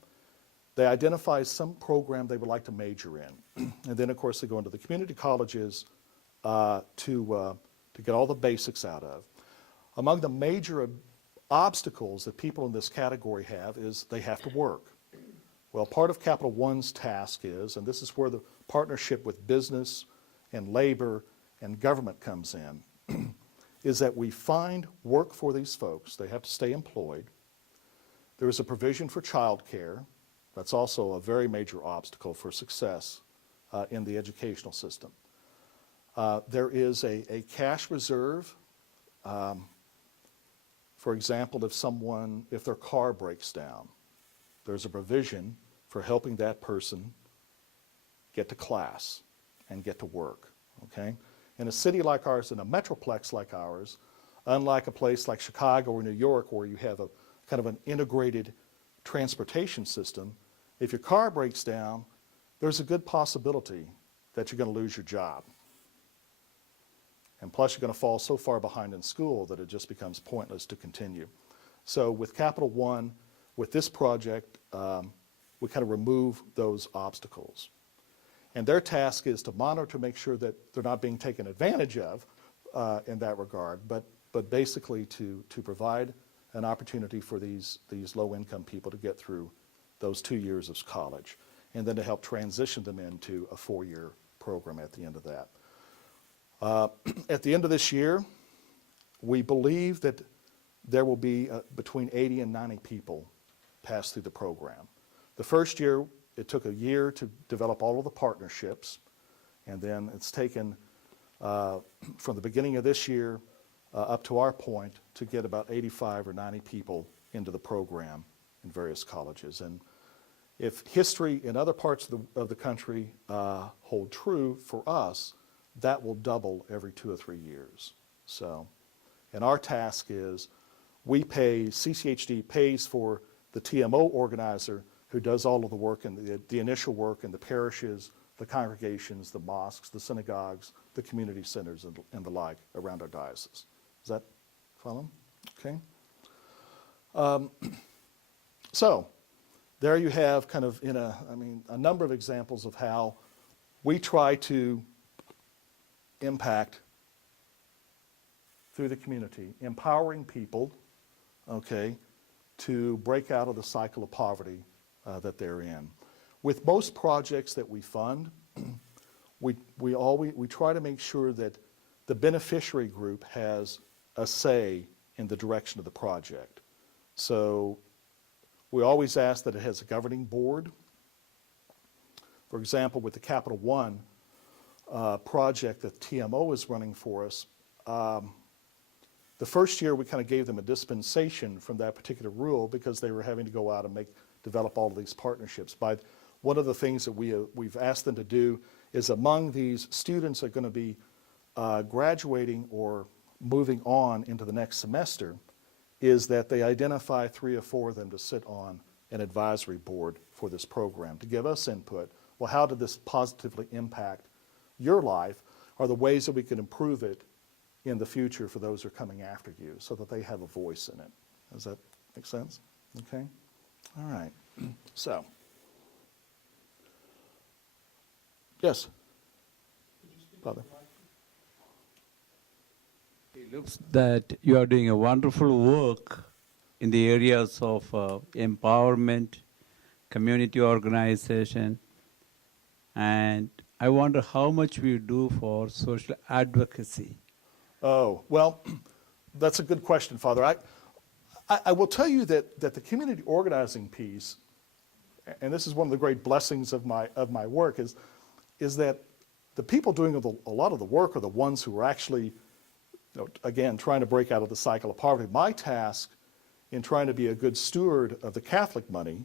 They identify some program they would like to major in. And then, of course, they go into the community colleges to get all the basics out of. Among the major obstacles that people in this category have is they have to work. Well, part of Capital One's task is, and this is where the partnership with business and labor and government comes in, is that we find work for these folks. They have to stay employed. There is a provision for child care. That's also a very major obstacle for success in the educational system. There is a cash reserve. For example, if their car breaks down, there's a provision for helping that person get to class and get to work, okay? In a city like ours, in a metroplex like ours, unlike a place like Chicago or New York where you have a kind of an integrated transportation system, if your car breaks down, there's a good possibility that you're going to lose your job. And plus, you're going to fall so far behind in school that it just becomes pointless to continue. So with Capital One, with this project, we kind of remove those obstacles. And their task is to monitor to make sure that they're not being taken advantage of in that regard, but basically to provide an opportunity for these low-income people to get through those 2 years of college, and then to help transition them into a 4-year program at the end of that. At the end of this year, we believe that there will be between 80 and 90 people pass through the program. The first year, it took a year to develop all of the partnerships, and then it's taken from the beginning of this year up to our point to get about 85 or 90 people into the program in various colleges. And if history in other parts of the country hold true, for us, that will double every 2 or 3 years. So, and our task is CCHD pays for the TMO organizer who does all of the work and the initial work in the parishes, the congregations, the mosques, the synagogues, the community centers, and the like around our diocese. Does that follow? Okay. So, there you have kind of a number of examples of how we try to impact through the community, empowering people, okay, to break out of the cycle of poverty that they're in. With most projects that we fund, we try to make sure that the beneficiary group has a say in the direction of the project. So we always ask that it has a governing board. For example, with the Capital One project that TMO is running for us, the first year we kind of gave them a dispensation from that particular rule because they were having to go out and develop all of these partnerships. One of the things that we've asked them to do is among these students that are going to be graduating or moving on into the next semester is that they identify 3 or 4 of them to sit on an advisory board for this program to give us input. Well, how did this positively impact your life? Are the ways that we can improve it in the future for those who are coming after you so that they have a voice in it? Does that make sense? Okay? All right. So, yes? Father. It looks that you are doing a wonderful work in the areas of empowerment, community organization, and I wonder how much we do for social advocacy. Oh, well, that's a good question, Father. I will tell you that the community organizing piece, and this is one of the great blessings of my work, is that the people doing a lot of the work are the ones who are actually, again, trying to break out of the cycle of poverty. My task in trying to be a good steward of the Catholic money,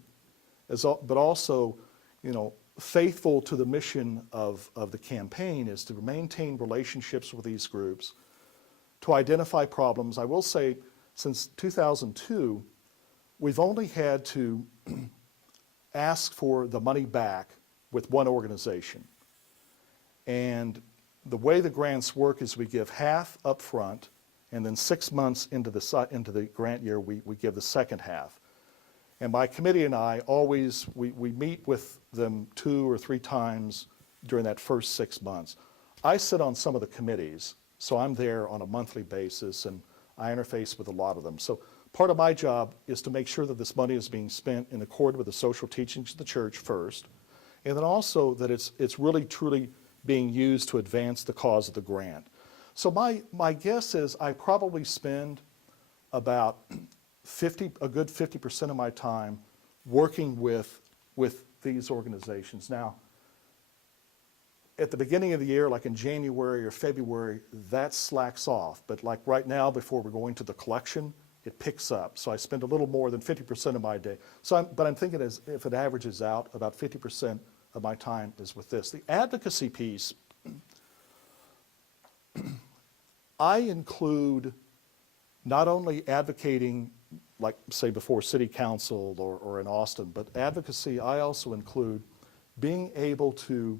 but also, faithful to the mission of the campaign, is to maintain relationships with these groups, to identify problems. I will say since 2002, we've only had to ask for the money back with one organization. And the way the grants work is we give half up front, and then 6 months into the grant year, we give the second half. And my committee and I always, we meet with them 2 or 3 times during that first 6 months. I sit on some of the committees, so I'm there on a monthly basis, and I interface with a lot of them. So part of my job is to make sure that this money is being spent in accord with the social teachings of the church first, and then also that it's really truly being used to advance the cause of the grant. So my guess is I probably spend about a good 50% of my time working with these organizations. Now, at the beginning of the year, like in January or February, that slacks off. But like right now, before we're going to the collection, it picks up. So I spend a little more than 50% of my day. But I'm thinking as if it averages out, about 50% of my time is with this. The advocacy piece, I include not only advocating, like say before city council or in Austin, but advocacy, I also include being able to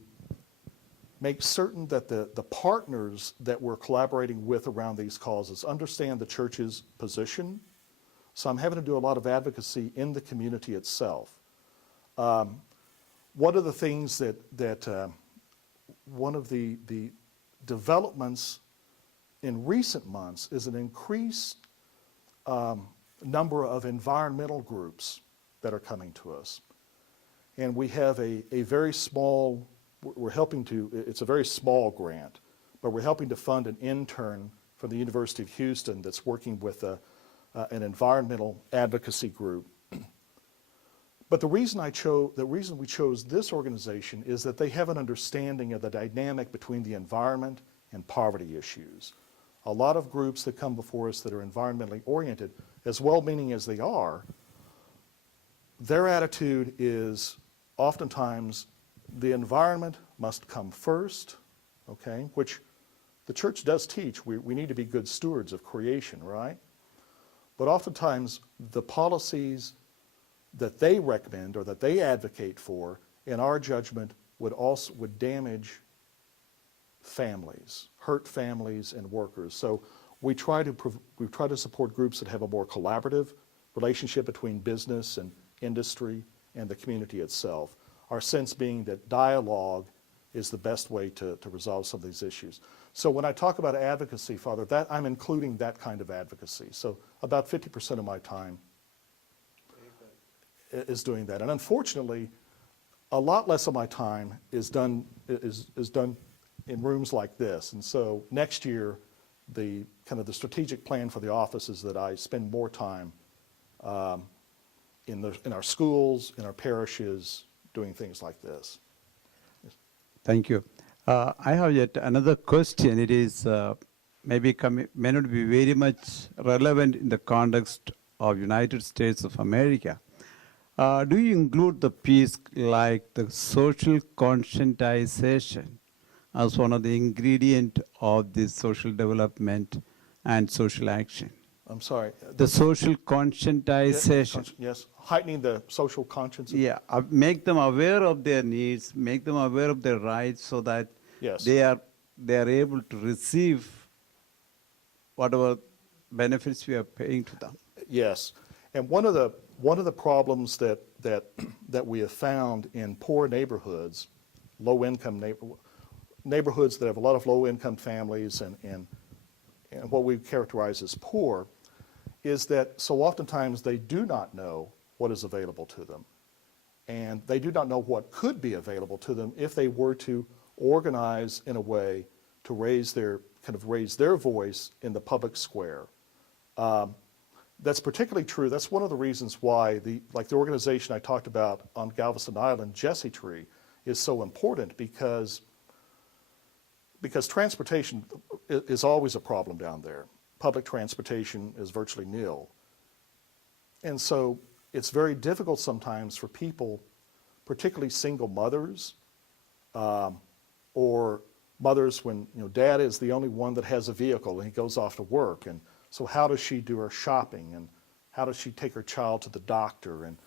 make certain that the partners that we're collaborating with around these causes understand the church's position. So I'm having to do a lot of advocacy in the community itself. One of the things one of the developments in recent months is an increased number of environmental groups that are coming to us. And we have a very small, it's a very small grant, but we're helping to fund an intern from the University of Houston that's working with an environmental advocacy group. But the reason we chose this organization is that they have an understanding of the dynamic between the environment and poverty issues. A lot of groups that come before us that are environmentally oriented, as well-meaning as they are, their attitude is oftentimes the environment must come first, okay, which the church does teach. We need to be good stewards of creation, right? But oftentimes the policies that they recommend or that they advocate for, in our judgment, would damage families, hurt families and workers. So we try to support groups that have a more collaborative relationship between business and industry and the community itself. Our sense being that dialogue is the best way to resolve some of these issues. So when I talk about advocacy, Father, I'm including that kind of advocacy. So about 50% of my time is doing that. And unfortunately, a lot less of my time is done in rooms like this. And so next year, the strategic plan for the office is that I spend more time in our schools, in our parishes, doing things like this. Thank you. I have yet another question. It is may not be very much relevant in the context of United States of America. Do you include the piece like the social conscientization as one of the ingredients of this social development and social action? I'm sorry. The social conscientization. Yes, heightening the social conscience. Yeah, make them aware of their needs, make them aware of their rights, so that Yes. they are able to receive whatever benefits we are paying to them. Yes, and one of the problems that we have found in poor neighborhoods, low-income neighborhoods that have a lot of low-income families and what we characterize as poor, is that so oftentimes they do not know what is available to them. And they do not know what could be available to them if they were to organize in a way to raise their voice in the public square. That's particularly true. That's one of the reasons why the organization I talked about on Galveston Island, Jesse Tree, is so important, because transportation is always a problem down there. Public transportation is virtually nil. And so it's very difficult sometimes for people, particularly single mothers, or mothers when dad is the only one that has a vehicle and he goes off to work, and So how does she do her shopping, and how does she take her child to the doctor? And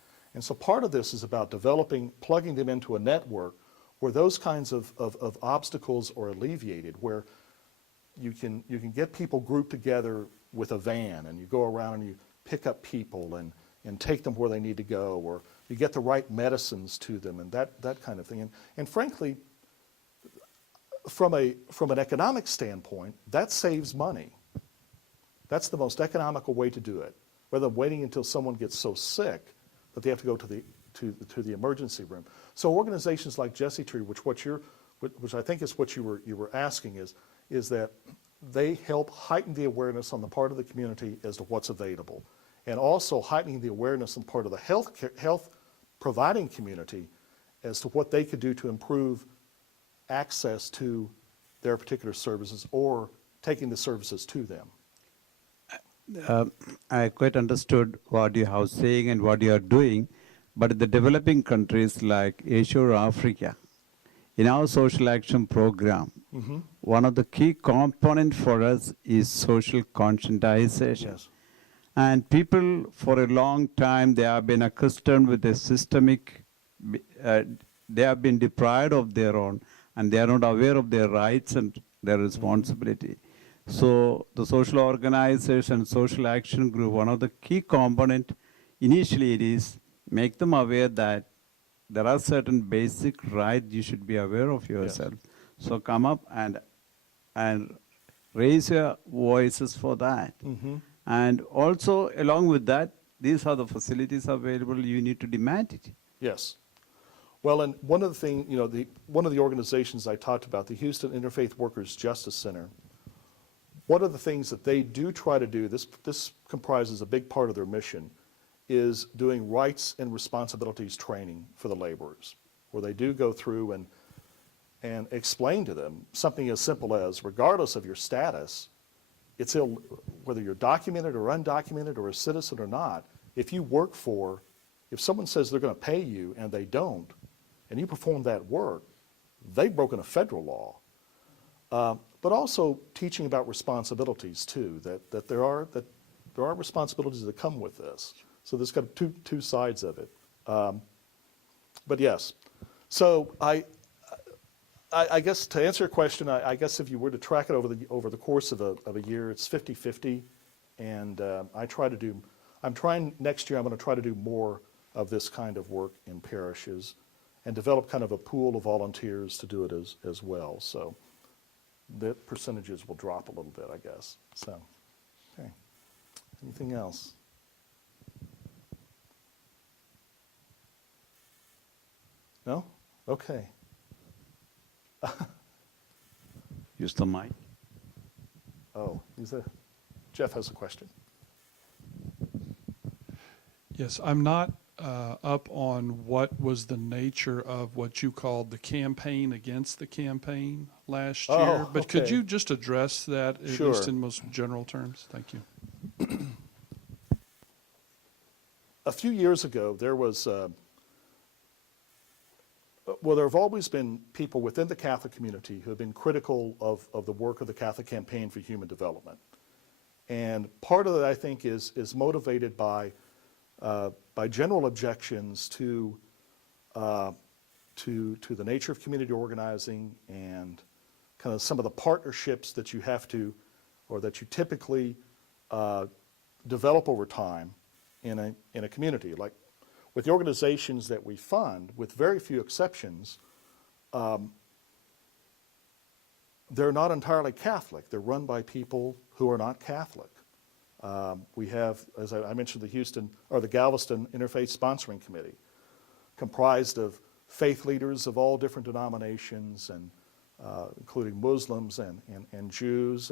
so part of this is about developing, plugging them into a network where those kinds of obstacles are alleviated, where you can get people grouped together with a van, and you go around and you pick up people and take them where they need to go, or you get the right medicines to them, and that kind of thing. And frankly, from an economic standpoint, that saves money. That's the most economical way to do it, rather than waiting until someone gets so sick that they have to go to the emergency room. So organizations like Jesse Tree, which I think is what you were asking, is that they help heighten the awareness on the part of the community as to what's available, and also heightening the awareness on the part of the health providing community as to what they could do to improve access to their particular services, or taking the services to them. I quite understood what you are saying and what you are doing, but in the developing countries like Asia or Africa, in our social action program, one of the key components for us is social conscientization. Yes. And people, for a long time, they have been accustomed with a systemic, they have been deprived of their own, and they are not aware of their rights and their responsibility. So the social organization, social action group, one of the key component, initially it is make them aware that there are certain basic rights you should be aware of yourself. Yes. So come up and raise your voices for that. And also along with that, these are the facilities available, you need to demand it. Yes. Well, and one of the things, one of the organizations I talked about, the Houston Interfaith Workers Justice Center, one of the things that they do try to do, this comprises a big part of their mission, is doing rights and responsibilities training for the laborers, where they do go through and explain to them something as simple as, regardless of your status, whether you're documented or undocumented or a citizen or not, if someone says they're going to pay you and they don't, and you perform that work, they've broken a federal law. But also teaching about responsibilities too, that there are responsibilities that come with this. So there's got two sides of it. But yes, so I guess to answer your question, I guess if you were to track it over the course of a year, it's 50-50, and I'm trying next year. I'm going to try to do more of this kind of work in parishes, and develop kind of a pool of volunteers to do it as well. So the percentages will drop a little bit, I guess. So, okay. Anything else? No? Okay. Use the mic. Oh, Jeff has a question. Yes, I'm not up on what was the nature of what you called the campaign against the campaign last year. But could you just address that, at Sure. least in most general terms? Thank you. A few years ago, there was, there have always been people within the Catholic community who have been critical of the work of the Catholic Campaign for Human Development. And part of it, I think, is motivated by general objections to the nature of community organizing, and kind of some of the partnerships that you have to, or that you typically develop over time in a community. Like with the organizations that we fund, with very few exceptions, they're not entirely Catholic. They're run by people who are not Catholic. We have, as I mentioned, the Galveston Interfaith Sponsoring Committee, comprised of faith leaders of all different denominations, and including Muslims and Jews,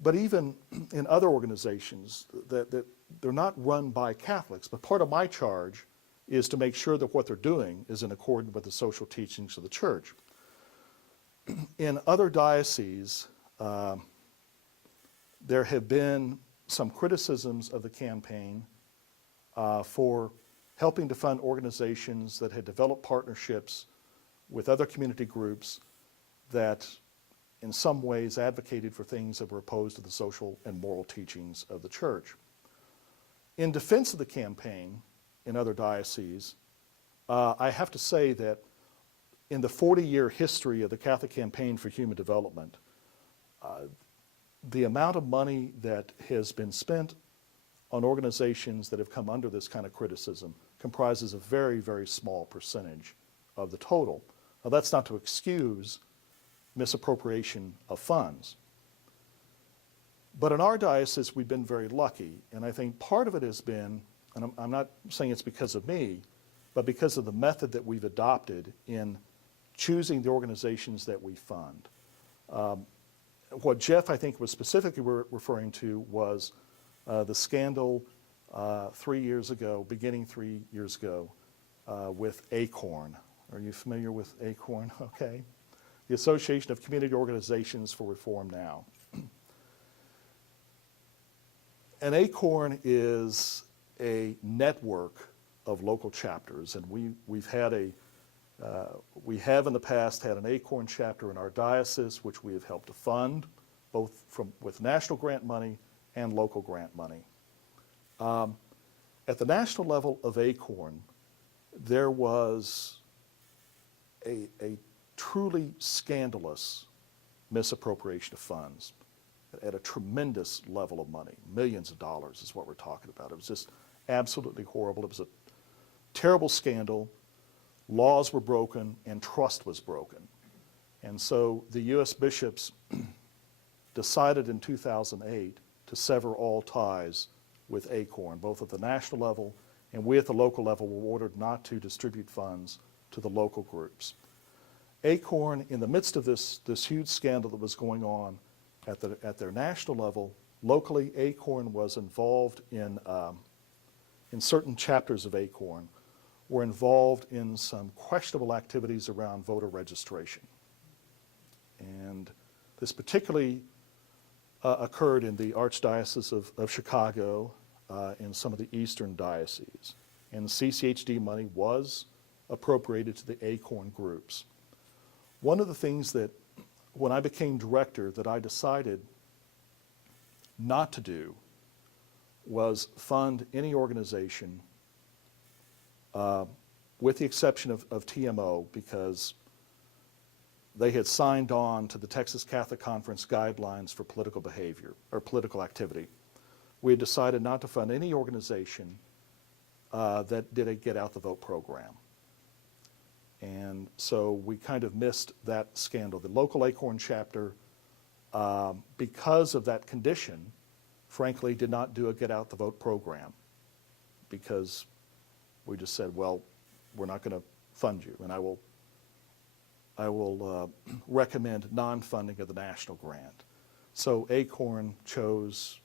but even in other organizations that they're not run by Catholics. But part of my charge is to make sure that what they're doing is in accordance with the social teachings of the Church. In other dioceses, there have been some criticisms of the campaign for helping to fund organizations that had developed partnerships with other community groups that, in some ways advocated for things that were opposed to the social and moral teachings of the church. In defense of the campaign in other dioceses, I have to say that in the 40-year history of the Catholic Campaign for Human Development, the amount of money that has been spent on organizations that have come under this kind of criticism comprises a very, very small percentage of the total. Now, that's not to excuse misappropriation of funds. But in our diocese, we've been very lucky, and I think part of it has been, and I'm not saying it's because of me, but because of the method that we've adopted in choosing the organizations that we fund. What Jeff, I think, was specifically referring to was the scandal 3 years ago, beginning 3 years ago, with ACORN. Are you familiar with ACORN? Okay. The Association of Community Organizations for Reform Now. And ACORN is a network of local chapters, and we have in the past had an ACORN chapter in our diocese, which we have helped to fund, both with national grant money and local grant money. At the national level of ACORN, there was a truly scandalous misappropriation of funds at a tremendous level of money. Millions of dollars is what we're talking about. It was just absolutely horrible. It was a terrible scandal. Laws were broken and trust was broken. And so the U.S. bishops decided in 2008 to sever all ties with ACORN, both at the national level and we at the local level were ordered not to distribute funds to the local groups. ACORN, in the midst of this huge scandal that was going on at their national level, locally ACORN was involved in certain chapters of ACORN, were involved in some questionable activities around voter registration. And this particularly occurred in the Archdiocese of Chicago, in some of the eastern dioceses. And CCHD money was appropriated to the ACORN groups. One of the things that, when I became director, that I decided not to do was fund any organization, with the exception of TMO, because they had signed on to the Texas Catholic Conference guidelines for political behavior or political activity. We had decided not to fund any organization that did a Get Out the Vote program. And so we kind of missed that scandal. The local ACORN chapter, because of that condition, frankly, did not do a Get Out the Vote program because we just said, well, we're not going to fund you, and I will recommend non-funding of the national grant. So ACORN chose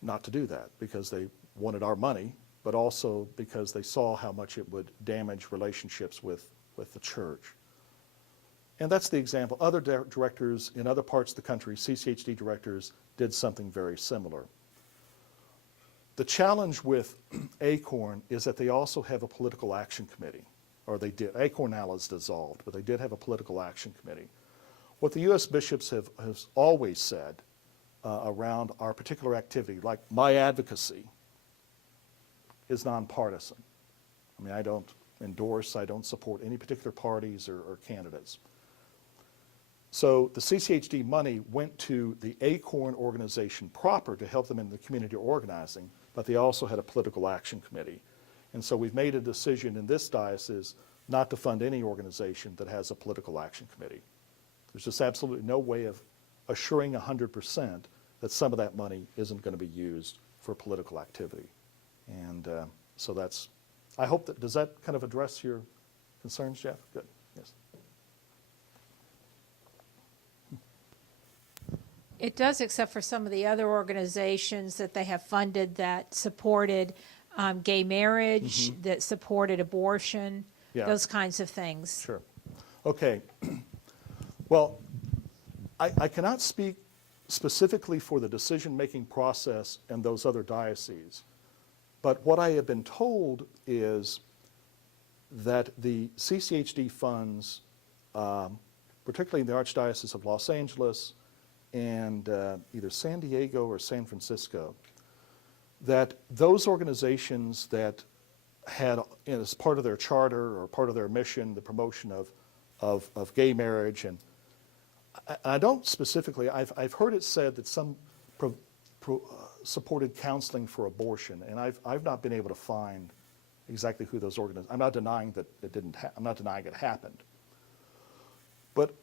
not to do that because they wanted our money, but also because they saw how much it would damage relationships with the church. And that's the example. Other directors in other parts of the country, CCHD directors, did something very similar. The challenge with ACORN is that they also have a political action committee, or they did. ACORN now is dissolved, but they did have a political action committee. What the U.S. bishops have always said around our particular activity, like my advocacy, is nonpartisan. I mean, I don't endorse, I don't support any particular parties or candidates. So the CCHD money went to the ACORN organization proper to help them in the community organizing, but they also had a political action committee. And so we've made a decision in this diocese not to fund any organization that has a political action committee. There's just absolutely no way of assuring 100% that some of that money isn't going to be used for political activity. And so that's, I hope that, does that kind of address your concerns, Jeff? Good, yes. It does, except for some of the other organizations that they have funded that supported gay marriage, that supported abortion, those kinds of things. Sure. Okay. Well, I cannot speak specifically for the decision-making process and those other dioceses, but what I have been told is that the CCHD funds particularly in the Archdiocese of Los Angeles and either San Diego or San Francisco, that those organizations that had, as part of their charter or part of their mission, the promotion of gay marriage, and I don't specifically, I've heard it said that some supported counseling for abortion, and I've not been able to find exactly who those organizations. I'm not denying that it didn't. I'm not denying it happened. But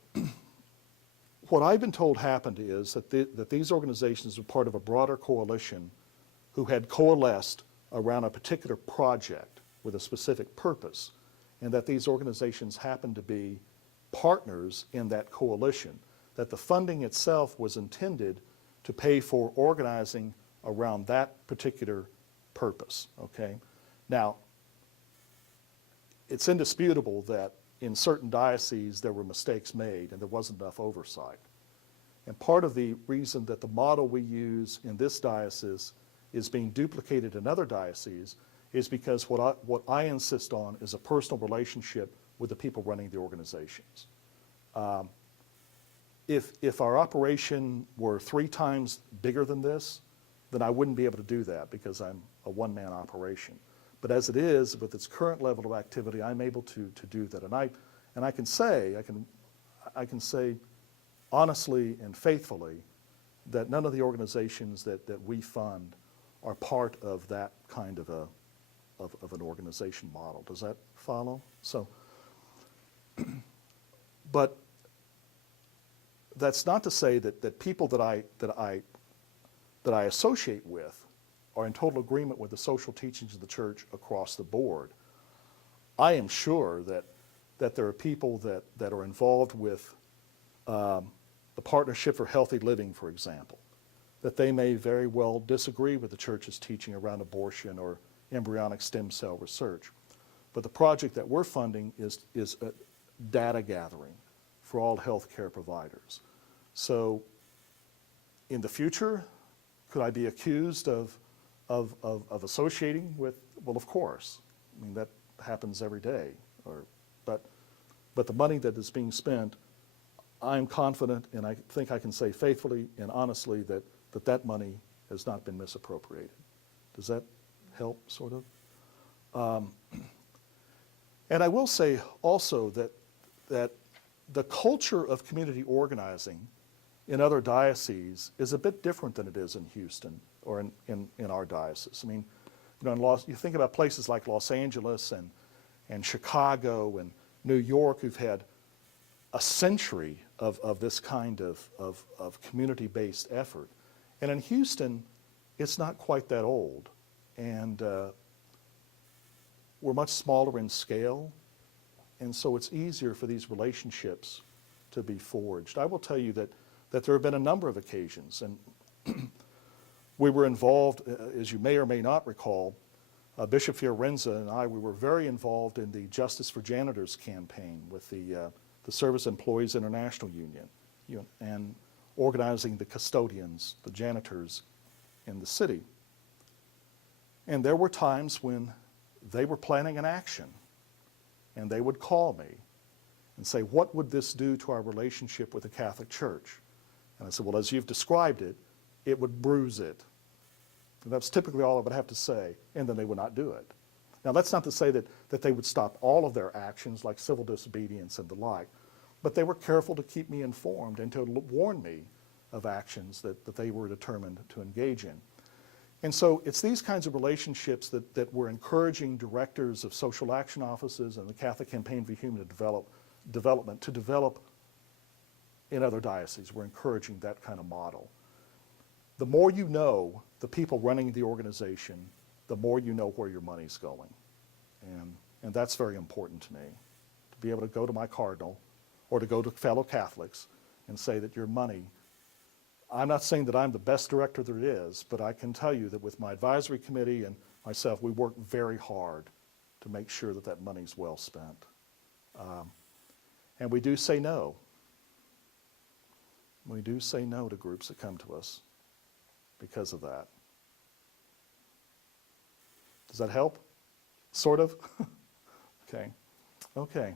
what I've been told happened is that these organizations were part of a broader coalition who had coalesced around a particular project with a specific purpose, and that these organizations happened to be partners in that coalition, that the funding itself was intended to pay for organizing around that particular purpose, okay? Now, it's indisputable that in certain dioceses there were mistakes made and there wasn't enough oversight. And part of the reason that the model we use in this diocese is being duplicated in other dioceses is because what I insist on is a personal relationship with the people running the organizations. If our operation were 3 times bigger than this, then I wouldn't be able to do that because I'm a one-man operation. But as it is, with its current level of activity, I'm able to do that. And I can say honestly and faithfully that none of the organizations that we fund are part of that kind of an organization model. Does that follow? So, but that's not to say that people that I associate with are in total agreement with the social teachings of the church across the board. I am sure that there are people that are involved with the Partnership for Healthy Living, for example, that they may very well disagree with the church's teaching around abortion or embryonic stem cell research. But the project that we're funding is data gathering for all healthcare providers. So in the future, could I be accused of associating with? Well, of course. I mean, that happens every day. But the money that is being spent, I'm confident, and I think I can say faithfully and honestly that money has not been misappropriated. Does that help, sort of? And I will say also that the culture of community organizing in other dioceses is a bit different than it is in Houston or in our diocese. I mean, you think about places like Los Angeles and Chicago and New York who've had a century of this kind of community-based effort. And in Houston, it's not quite that old. And we're much smaller in scale. And so it's easier for these relationships to be forged. I will tell you that there have been a number of occasions, and we were involved, as you may or may not recall, Bishop Fiorenza and I, we were very involved in the Justice for Janitors campaign with the Service Employees International Union, and organizing the custodians, the janitors in the city. And there were times when they were planning an action, and they would call me and say, what would this do to our relationship with the Catholic Church? And I said, well, as you've described it, it would bruise it. And that's typically all I would have to say, and then they would not do it. Now, that's not to say that they would stop all of their actions, like civil disobedience and the like, but they were careful to keep me informed and to warn me of actions that they were determined to engage in. And so it's these kinds of relationships that we're encouraging directors of social action offices and the Catholic Campaign for Human Development to develop in other dioceses. We're encouraging that kind of model. The more you know the people running the organization, the more you know where your money's going. And that's very important to me, to be able to go to my cardinal or to go to fellow Catholics and say that your money, I'm not saying that I'm the best director there is, but I can tell you that with my advisory committee and myself, we work very hard to make sure that money's well spent. And we do say no. We do say no to groups that come to us because of that. Does that help? Sort of? Okay.